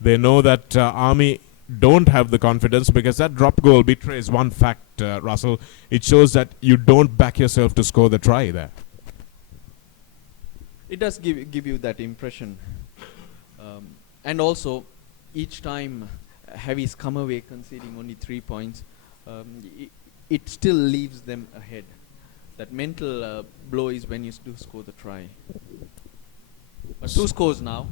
They know that Army don't have the confidence, because that drop goal betrays one fact, Russell. It shows that you don't back yourself to score the try there. It does give you that impression. And also, each time Heavies come away conceding only 3 points, it still leaves them ahead. That mental blow is when you do score the try. But 2 scores now.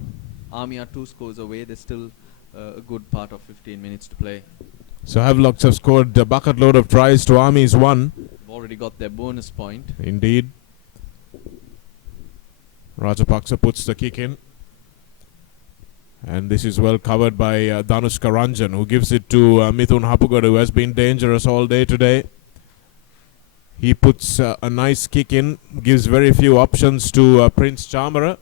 Army are 2 scores away. There's still a good part of 15 minutes to play. So Havelocks have scored a bucket load of tries to Army's 1. They've already got their bonus point. Indeed. Rajapaksa puts the kick in. And this is well covered by Danushka Ranjan, who gives it to Mithun Hapugoda, who has been dangerous all day today. He puts a nice kick in, gives very few options to Prince Chamara,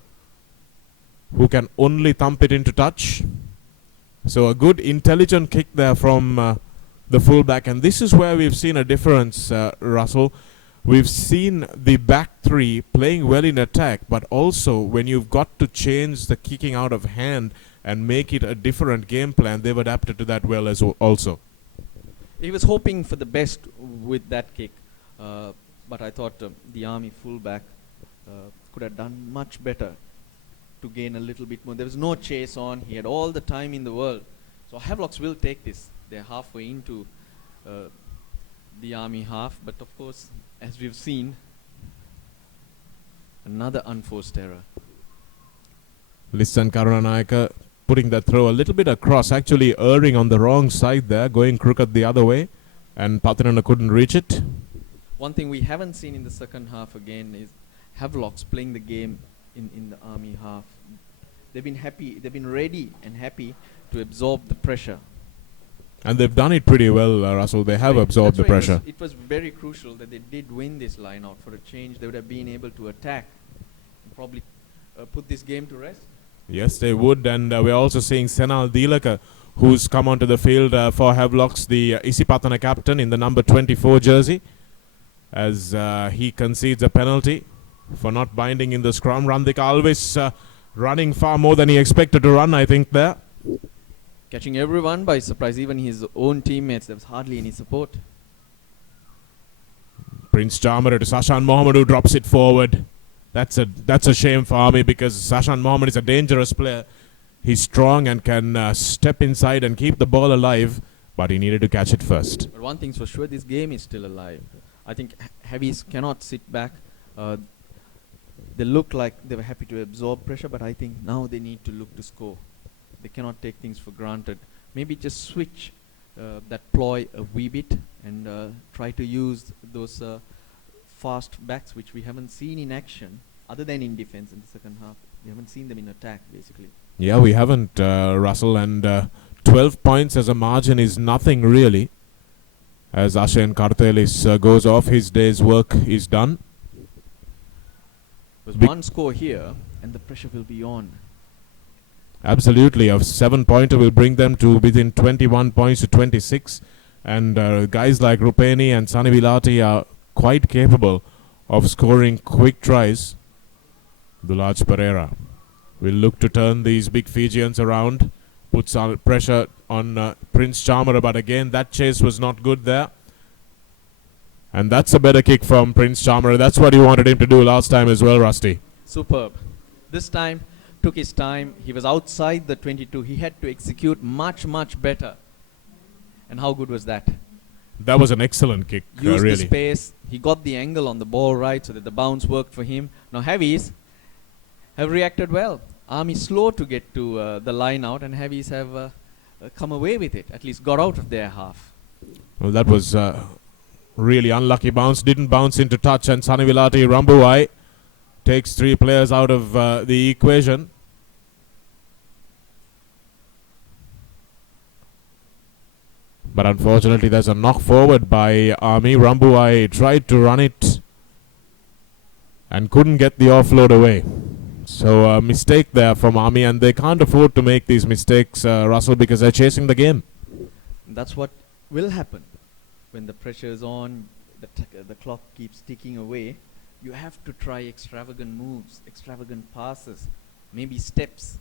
who can only thump it into touch. So a good intelligent kick there from the fullback. And this is where we've seen a difference, Russell. We've seen the back three playing well in attack, but also when you've got to change the kicking out of hand and make it a different game plan, they've adapted to that well as also. He was hoping for the best with that kick, but I thought the Army fullback could have done much better to gain a little bit more. There was no chase on. He had all the time in the world. So Havelocks will take this. They're halfway into the Army half, but of course, as we've seen, another unforced error. Lissan Karunanayaka putting that throw a little bit across, actually erring on the wrong side there, going crooked the other way, and Patinana couldn't reach it. One thing we haven't seen in the second half again is Havelocks playing the game in the Army half. They've been ready and happy to absorb the pressure. And they've done it pretty well, Russell. They have absorbed the pressure. It was very crucial that they did win this line out. For a change, they would have been able to attack and probably put this game to rest. Yes, they would. And we're also seeing Senal Dilaka, who's come onto the field for Havelocks, the Isipatana captain in the number 24 jersey, as he concedes a penalty for not binding in the scrum. Randika Alvis running far more than he expected to run, I think, there. Catching everyone by surprise, even his own teammates. There was hardly any support. Prince Chamara to Sashan Mohammed, who drops it forward. That's a shame for Army, because Sashan Mohammed is a dangerous player. He's strong and can step inside and keep the ball alive, but he needed to catch it first. But one thing's for sure, this game is still alive. I think Heavies cannot sit back. They look like they were happy to absorb pressure, but I think now they need to look to score. They cannot take things for granted. Maybe just switch that ploy a wee bit and try to use those fast backs, which we haven't seen in action, other than in defense in the second half. We haven't seen them in attack, basically. Yeah, we haven't, Russell, and 12 points as a margin is nothing really. As Ashen Kartelis goes off, his day's work is done. There's one score here, and the pressure will be on. Absolutely, a 7-pointer will bring them to within 21 points to 26, and guys like Rupeni and Sani Vilati are quite capable of scoring quick tries. Dulaj Pereira will look to turn these big Fijians around, put some pressure on Prince Chamara, but again that chase was not good there. And that's a better kick from Prince Chamara. That's what he wanted him to do last time as well, Rusty. Superb. This time took his time. He was outside the 22. He had to execute much, much better. And how good was that? That was an excellent kick, Used really. the space. He got the angle on the ball right so that the bounce worked for him. Now Heavies have reacted well. Army slow to get to the line out, and Heavies have come away with it. At least got out of their half. Well, that was Really unlucky bounce. Didn't bounce into touch, and Sanivilati Rambuai takes 3 players out of the equation. But unfortunately, there's a knock forward by Army. Rambuai tried to run it and couldn't get the offload away. So a mistake there from Army, and they can't afford to make these mistakes, Russell, because they're chasing the game. That's what will happen when the pressure is on, the clock keeps ticking away. You have to try extravagant moves, extravagant passes, maybe steps.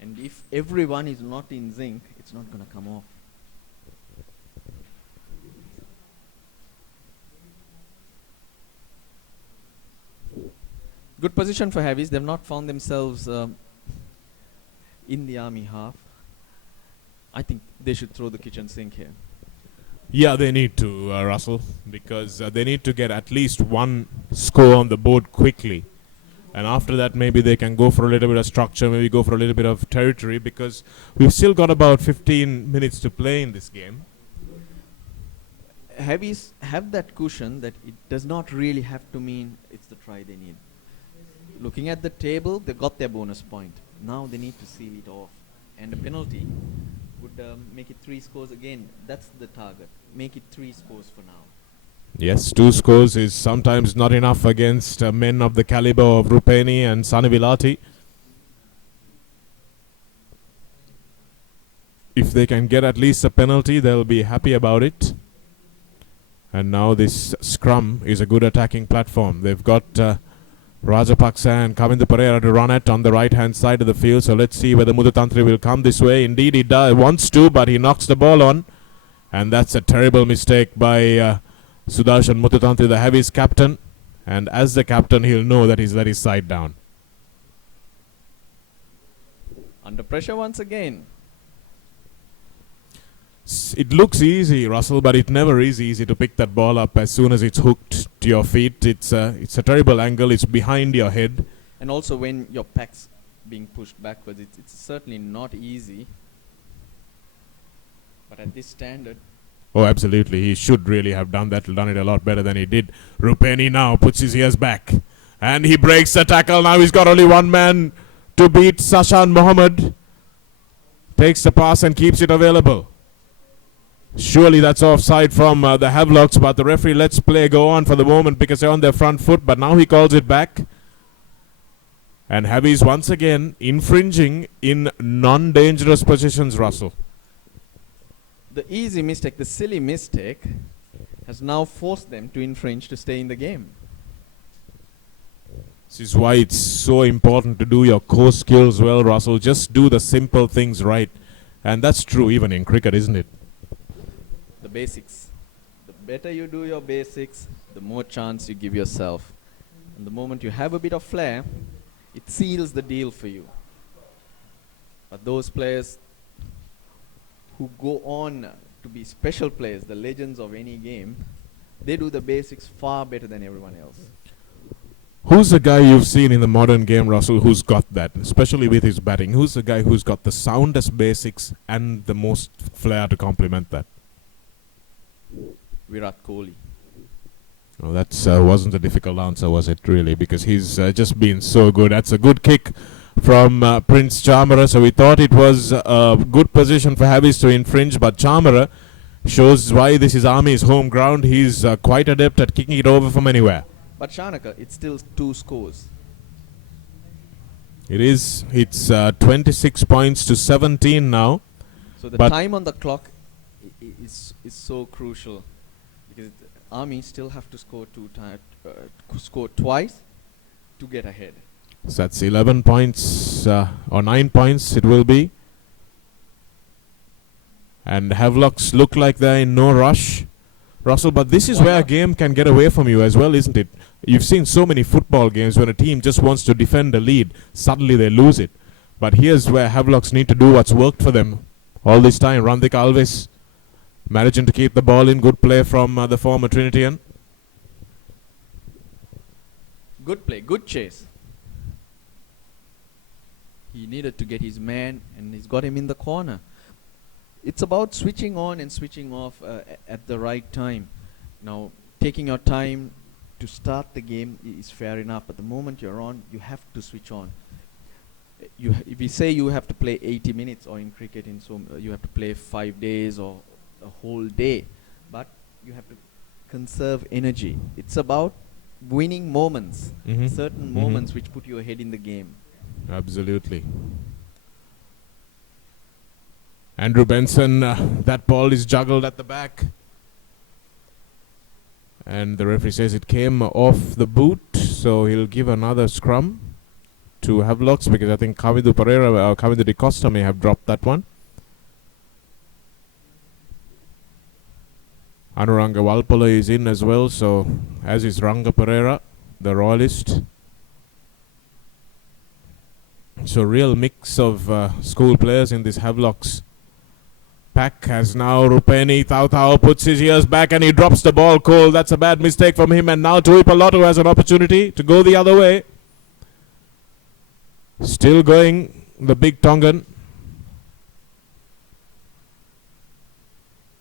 And if everyone is not in zinc, it's not going to come off. Good position for Heavies. They've not found themselves in the Army half. I think they should throw the kitchen sink here. Yeah, they need to, Russell, because they need to get at least 1 score on the board quickly. And after that, maybe they can go for a little bit of structure, maybe go for a little bit of territory, because we've still got about 15 minutes to play in this game. Heavies have that cushion that it does not really have to mean it's the try they need. Looking at the table, they got their bonus point. Now they need to seal it off. And a penalty would make it 3 scores again. That's the target. Make it 3 scores for now. Yes, 2 scores is sometimes not enough against men of the caliber of Rupeni and Sanivilati. If they can get at least a penalty, they'll be happy about it. And now this scrum is a good attacking platform. They've got Rajapaksa and Kavinda Pereira to run at on the right hand side of the field. So let's see whether Mudutantri will come this way. Indeed he wants to, but he knocks the ball on. And that's a terrible mistake by Sudarshan Mudutantri, the Heavies captain. And as the captain, he'll know that he's let his side down. Under pressure once again. It looks easy, Russell, but it never is easy to pick that ball up as soon as it's hooked to your feet. It's a terrible angle. It's behind your head. And also when your pack's being pushed backwards, it's certainly not easy. But at this standard... Oh, absolutely. He should really have done it a lot better than he did. Rupeni now puts his ears back. And he breaks the tackle. Now he's got only 1 man to beat. Sashan Mohammed takes the pass and keeps it available. Surely that's offside from the Havelocks, but the referee lets play go on for the moment because they're on their front foot, but now he calls it back. And Heavies once again infringing in non-dangerous positions, Russell. The easy mistake, the silly mistake, has now forced them to infringe to stay in the game. This is why it's so important to do your core skills well, Russell. Just do the simple things right. And that's true even in cricket, isn't it? The basics. The better you do your basics, the more chance you give yourself. And the moment you have a bit of flair, it seals the deal for you. But those players who go on to be special players, the legends of any game, they do the basics far better than everyone else. Who's the guy you've seen in the modern game, Russell, who's got that, especially with his batting? Who's the guy who's got the soundest basics and the most flair to complement that? Virat Kohli. Oh, that wasn't a difficult answer, was it, really? Because he's just been so good. That's a good kick from Prince Chamara. So we thought it was a good position for Heavies to infringe, but Chamara shows why this is Army's home ground. He's quite adept at kicking it over from anywhere. But Shanaka, it's still 2 scores. It is. It's 26 points to 17 now. So the time on the clock is so crucial, because Army still have to score score twice to get ahead. So that's 11 points or 9 points it will be. And Havelocks look like they're in no rush, Russell, but this is where a game can get away from you as well, isn't it? You've seen so many football games when a team just wants to defend a lead, suddenly they lose it. But here's where Havelocks need to do what's worked for them all this time. Randik Alves managing to keep the ball in. Good play from the former Trinitian. Good play, good chase. He needed to get his man, and he's got him in the corner. it's about switching on and switching off at the right time. Now, taking your time to start the game is fair enough, but the moment you're on, you have to switch on. If we say you have to play 80 minutes, or in cricket, you have to play 5 days or a whole day, but you have to conserve energy. It's about winning moments, certain moments which put you ahead in the game. Absolutely. Andrew Benson, that ball is juggled at the back. And the referee says it came off the boot, so he'll give another scrum to Havelocks, because I think Kavidu Pereira or Kavidu de Costa may have dropped that one. Anuranga Walpola is in as well, so as is Ranga Pereira, the royalist. So real mix of school players in this Havelocks pack. As now Rupeni Tau puts his ears back and he drops the ball cold. That's a bad mistake from him, and now Tuipalotu has an opportunity to go the other way. Still going, the big Tongan.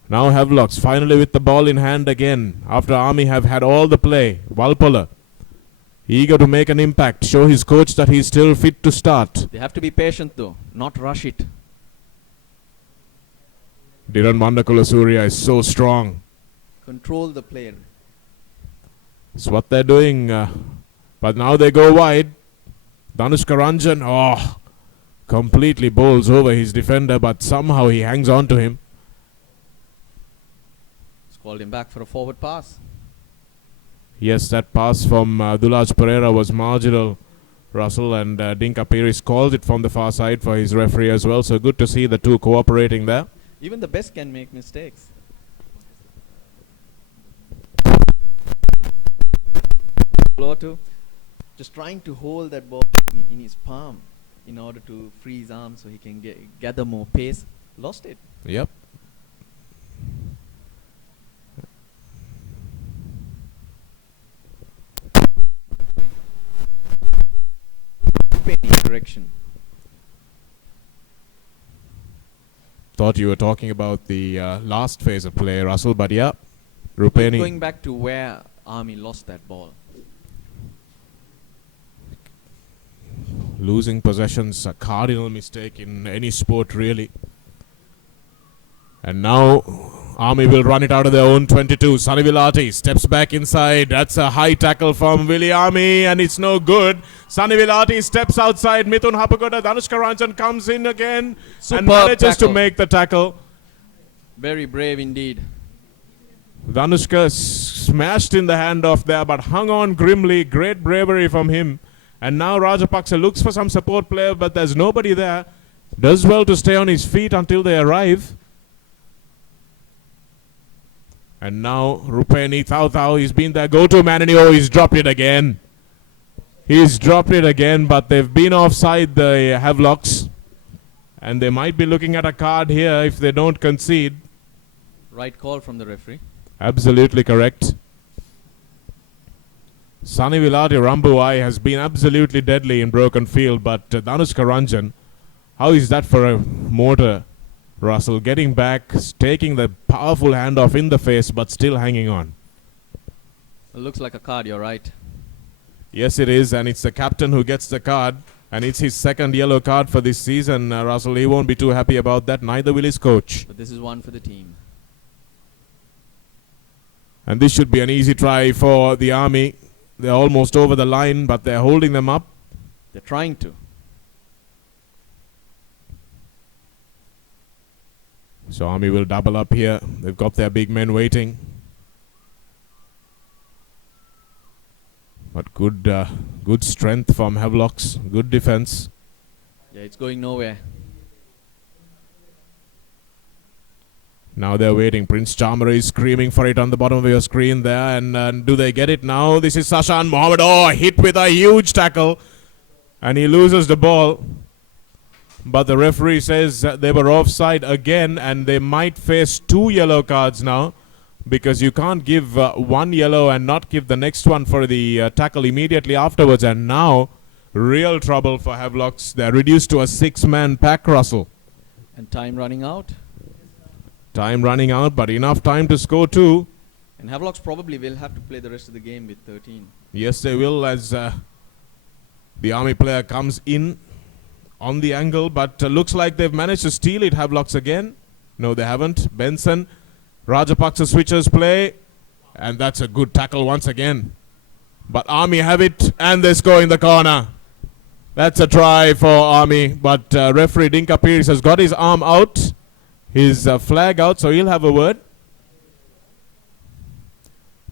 Now Havelocks finally with the ball in hand again, after Army have had all the play. Walpola eager to make an impact, show his coach that he's still fit to start. They have to be patient though, not rush it. Dhiran Mandakula Surya is so strong. Control the player. It's what they're doing. But now they go wide. Danushka Ranjan, completely bowls over his defender, but somehow he hangs on to him. It's called him back for a forward pass. Yes, that pass from Dulaj Pereira was marginal, Russell, and Dinka Pires calls it from the far side for his referee as well. So good to see the two cooperating there. Even the best can make mistakes. Lotu just trying to hold that ball in his palm in order to free his arm so he can gather more pace. Lost it. Yep. Correction. Thought you were talking about the last phase of play, Russell, but yeah, Rupeni. Going back to where Army lost that ball. Losing possessions, a cardinal mistake in any sport, really. And now Army will run it out of their own 22. Sunny Vilati steps back inside. That's a high tackle from Willie Army, and it's no good. Sunny Vilati steps outside. Mithun Hapakoda, Danushka Ranjan comes in again and manages to make the tackle. Very brave indeed. Danushka smashed in the handoff there, but hung on grimly. Great bravery from him. And now Rajapaksa looks for some support player, but there's nobody there. Does well to stay on his feet until they arrive. And now Rupeni Tau, he's been their go-to man, and he's dropped it again. He's dropped it again, but they've been offside, the Havelocks. And they might be looking at a card here if they don't concede. Right call from the referee. Absolutely correct. Sunny Vilati Rambuai has been absolutely deadly in broken field, but Danushka Ranjan, how is that for a mortar, Russell? Getting back, taking the powerful handoff in the face, but still hanging on. It looks like a card, you're right. Yes, it is, and it's the captain who gets the card, and it's his second yellow card for this season, Russell. He won't be too happy about that, neither will his coach. But this is one for the team. And this should be an easy try for the Army. They're almost over the line, but they're holding them up. They're trying to. So Army will double up here. They've got their big men waiting. But good strength from Havelocks. Good defense. Yeah, it's going nowhere. Now they're waiting. Prince Chamara is screaming for it on the bottom of your screen there. And do they get it now? This is Sashan Mohammed. Oh, hit with a huge tackle. And he loses the ball. But the referee says that they were offside again, and they might face 2 yellow cards now, because you can't give 1 yellow and not give the next one for the tackle immediately afterwards. And now, real trouble for Havelocks. They're reduced to a 6-man pack, Russell. And time running out. Time running out, but enough time to score two. And Havelocks probably will have to play the rest of the game with 13. Yes, they will, as the Army player comes in on the angle, but looks like they've managed to steal it. Havelocks again. No, they haven't. Benson. Rajapaksa switches play, and that's a good tackle once again. But Army have it, and they score in the corner. That's a try for Army, but referee Dinka Pires has got his arm out, his flag out, so he'll have a word.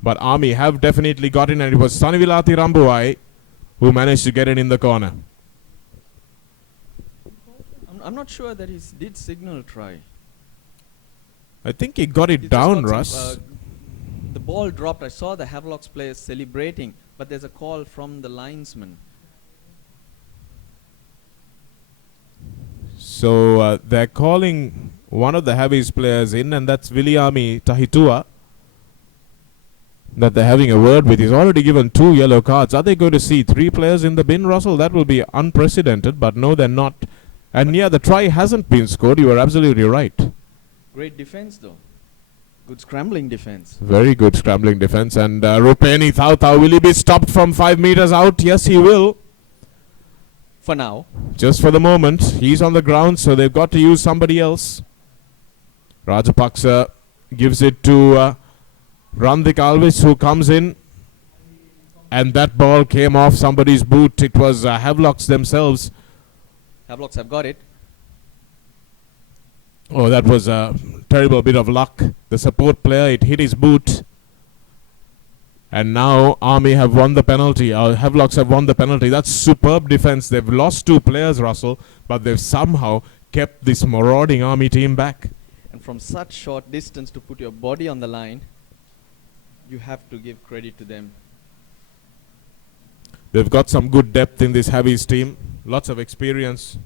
But Army have definitely got in, and it was Sanivilati Rambuai who managed to get it in the corner. I'm not sure that he did signal try. I think he got it down, Russ. The ball dropped. I saw the Havelocks players celebrating, but there's a call from the linesman. So they're calling one of the Havies players in, and that's Viliami Tahitua, that they're having a word with. He's already given 2 yellow cards. Are they going to see 3 players in the bin, Russell? That will be unprecedented, but no, they're not. And yeah, the try hasn't been scored. You are absolutely right. Great defense, though. Good scrambling defense. Very good scrambling defense. And Rupeni Thautau, will he be stopped from 5 meters out? Yes, he will. For now. Just for the moment. He's on the ground, so they've got to use somebody else. Rajapaksa gives it to Randik Alvis, who comes in. And that ball came off somebody's boot. It was Havelocks themselves. Havelocks have got it. Oh, that was a terrible bit of luck. The support player, it hit his boot. And now Army have won the penalty. Havelocks have won the penalty. That's superb defense. They've lost 2 players, Russell, but they've somehow kept this marauding Army team back. And from such short distance to put your body on the line, you have to give credit to them. They've got some good depth in this Havies team. Lots of experience.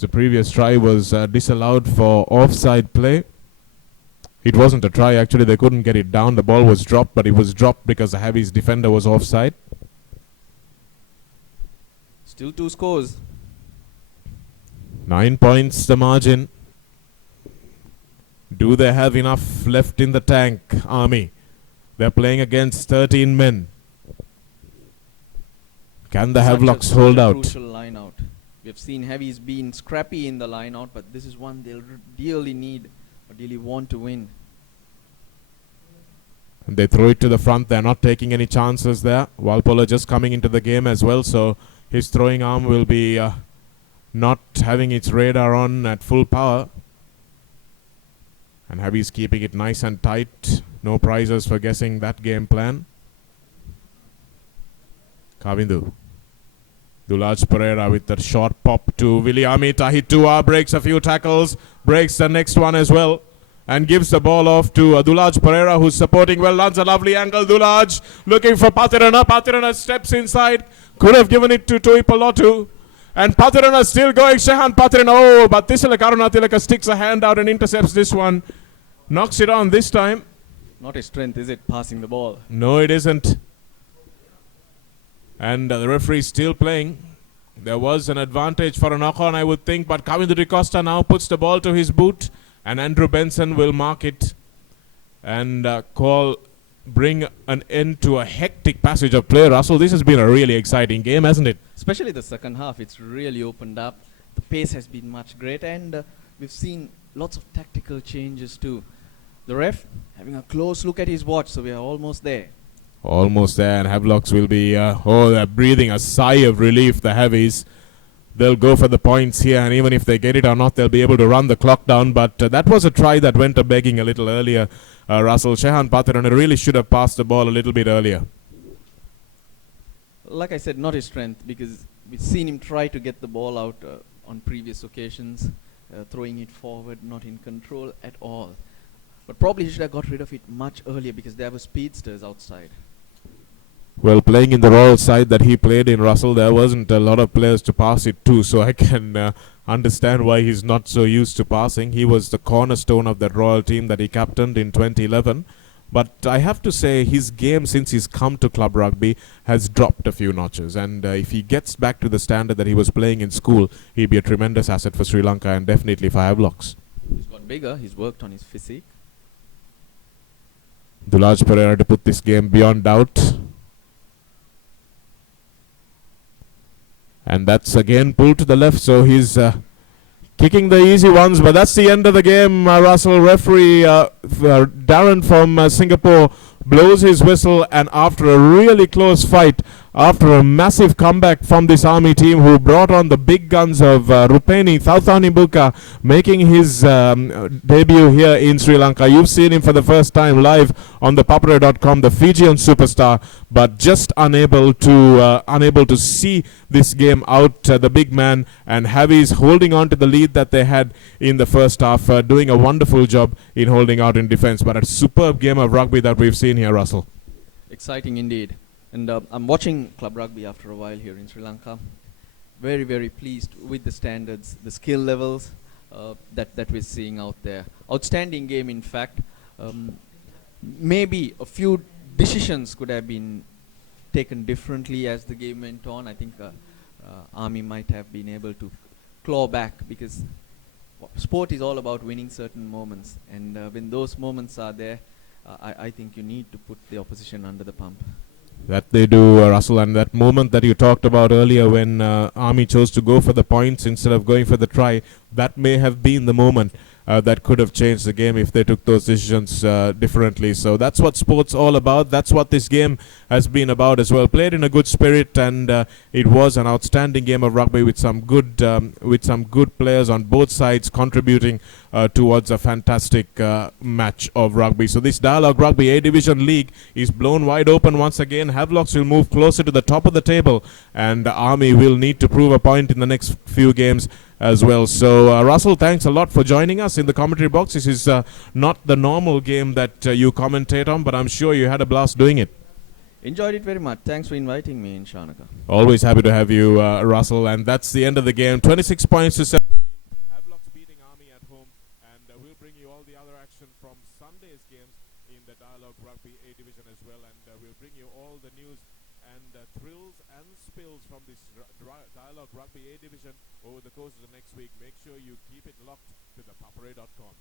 The previous try was disallowed for offside play. It wasn't a try, actually. They couldn't get it down. The ball was dropped, but it was dropped because the Havies defender was offside. Still 2 scores. 9 points the margin. Do they have enough left in the tank, Army? They're playing against 13 men. Can the Havelocks hold out? Crucial line out. We have seen Heavies being scrappy in the line out, but this is one they'll dearly need or really want to win. And they throw it to the front. They're not taking any chances there. Walpola just coming into the game as well, so his throwing arm will be not having its radar on at full power. And Havies keeping it nice and tight. No prizes for guessing that game plan. Kavindu. Dulaj Pereira with that short pop to Viliami Tahitua. Breaks a few tackles. Breaks the next one as well. And gives the ball off to Dulaj Pereira, who's supporting well. Lands a lovely angle. Dulaj looking for Patirana. Patirana steps inside. Could have given it to Tuipalotu. And Patirana still going. Shehan Patirana. Oh, but Tisala Karunatilaka sticks a hand out and intercepts this one. Knocks it on this time. Not his strength, is it, passing the ball? No, it isn't. And the referee still playing. There was an advantage for a knock-on, I would think, but Kavindu de Costa now puts the ball to his boot, and Andrew Benson will mark it and bring an end to a hectic passage of play. Russell, this has been a really exciting game, hasn't it? Especially the second half, it's really opened up. The pace has been much greater, and we've seen lots of tactical changes too. The ref having a close look at his watch, so we are almost there. Almost there, and Havelocks will be, they're breathing a sigh of relief, the Heavies. They'll go for the points here, and even if they get it or not, they'll be able to run the clock down. But that was a try that went a begging a little earlier. Russell, Shehan Patirana really should have passed the ball a little bit earlier. Like I said, not his strength, because we've seen him try to get the ball out on previous occasions, throwing it forward, not in control at all. But probably he should have got rid of it much earlier, because there were speedsters outside. Well, playing in the Royal side that he played in, Russell, there wasn't a lot of players to pass it to, so I can understand why he's not so used to passing. He was the cornerstone of that Royal team that he captained in 2011. But I have to say his game since he's come to club rugby has dropped a few notches. And if he gets back to the standard that he was playing in school, he'd be a tremendous asset for Sri Lanka and definitely for Havelocks. He's got bigger. He's worked on his physique. Dulaj Pereira to put this game beyond doubt. And that's again pulled to the left, so he's kicking the easy ones, but that's the end of the game. Russell, referee Darren from Singapore blows his whistle, and after a really close fight, after a massive comeback from this Army team who brought on the big guns of Rupeni Thauthanimbuka making his debut here in Sri Lanka. You've seen him for the first time live on ThePapare.com, the Fijian superstar, but just unable to see this game out. The big man and Havi's holding on to the lead that they had in the first half, doing a wonderful job in holding out in defense. But a superb game of rugby that we've seen here, Russell. Exciting indeed. And I'm watching club rugby after a while here in Sri Lanka. Very, very pleased with the standards, the skill levels that we're seeing out there. Outstanding game, in fact. Maybe a few decisions could have been taken differently as the game went on. I think Army might have been able to claw back, because sport is all about winning certain moments. And when those moments are there, I think you need to put the opposition under the pump. That they do, Russell, and that moment that you talked about earlier when Army chose to go for the points instead of going for the try, that may have been the moment that could have changed the game if they took those decisions differently. So that's what sport's all about. That's what this game has been about as well. Played in a good spirit, and it was an outstanding game of rugby with some good players on both sides contributing towards a fantastic match of rugby. So this Dialog Rugby A Division League is blown wide open once again. Havelocks will move closer to the top of the table, and Army will need to prove a point in the next few games as well. So Russell, thanks a lot for joining us in the commentary box. This is not the normal game that you commentate on, but I'm sure you had a blast doing it. Enjoyed it very much. Thanks for inviting me in, Shanaka. Always happy to have you, Russell. And that's the end of the game. 26 points to 7. Havelocks beating Army at home, and we'll bring you all the other action from Sunday's games in the Dialog Rugby A Division as well, and we'll bring you all the news and thrills and spills from this Dialog Rugby A Division over the course of the next week. Make sure you keep it locked to thepapare.com.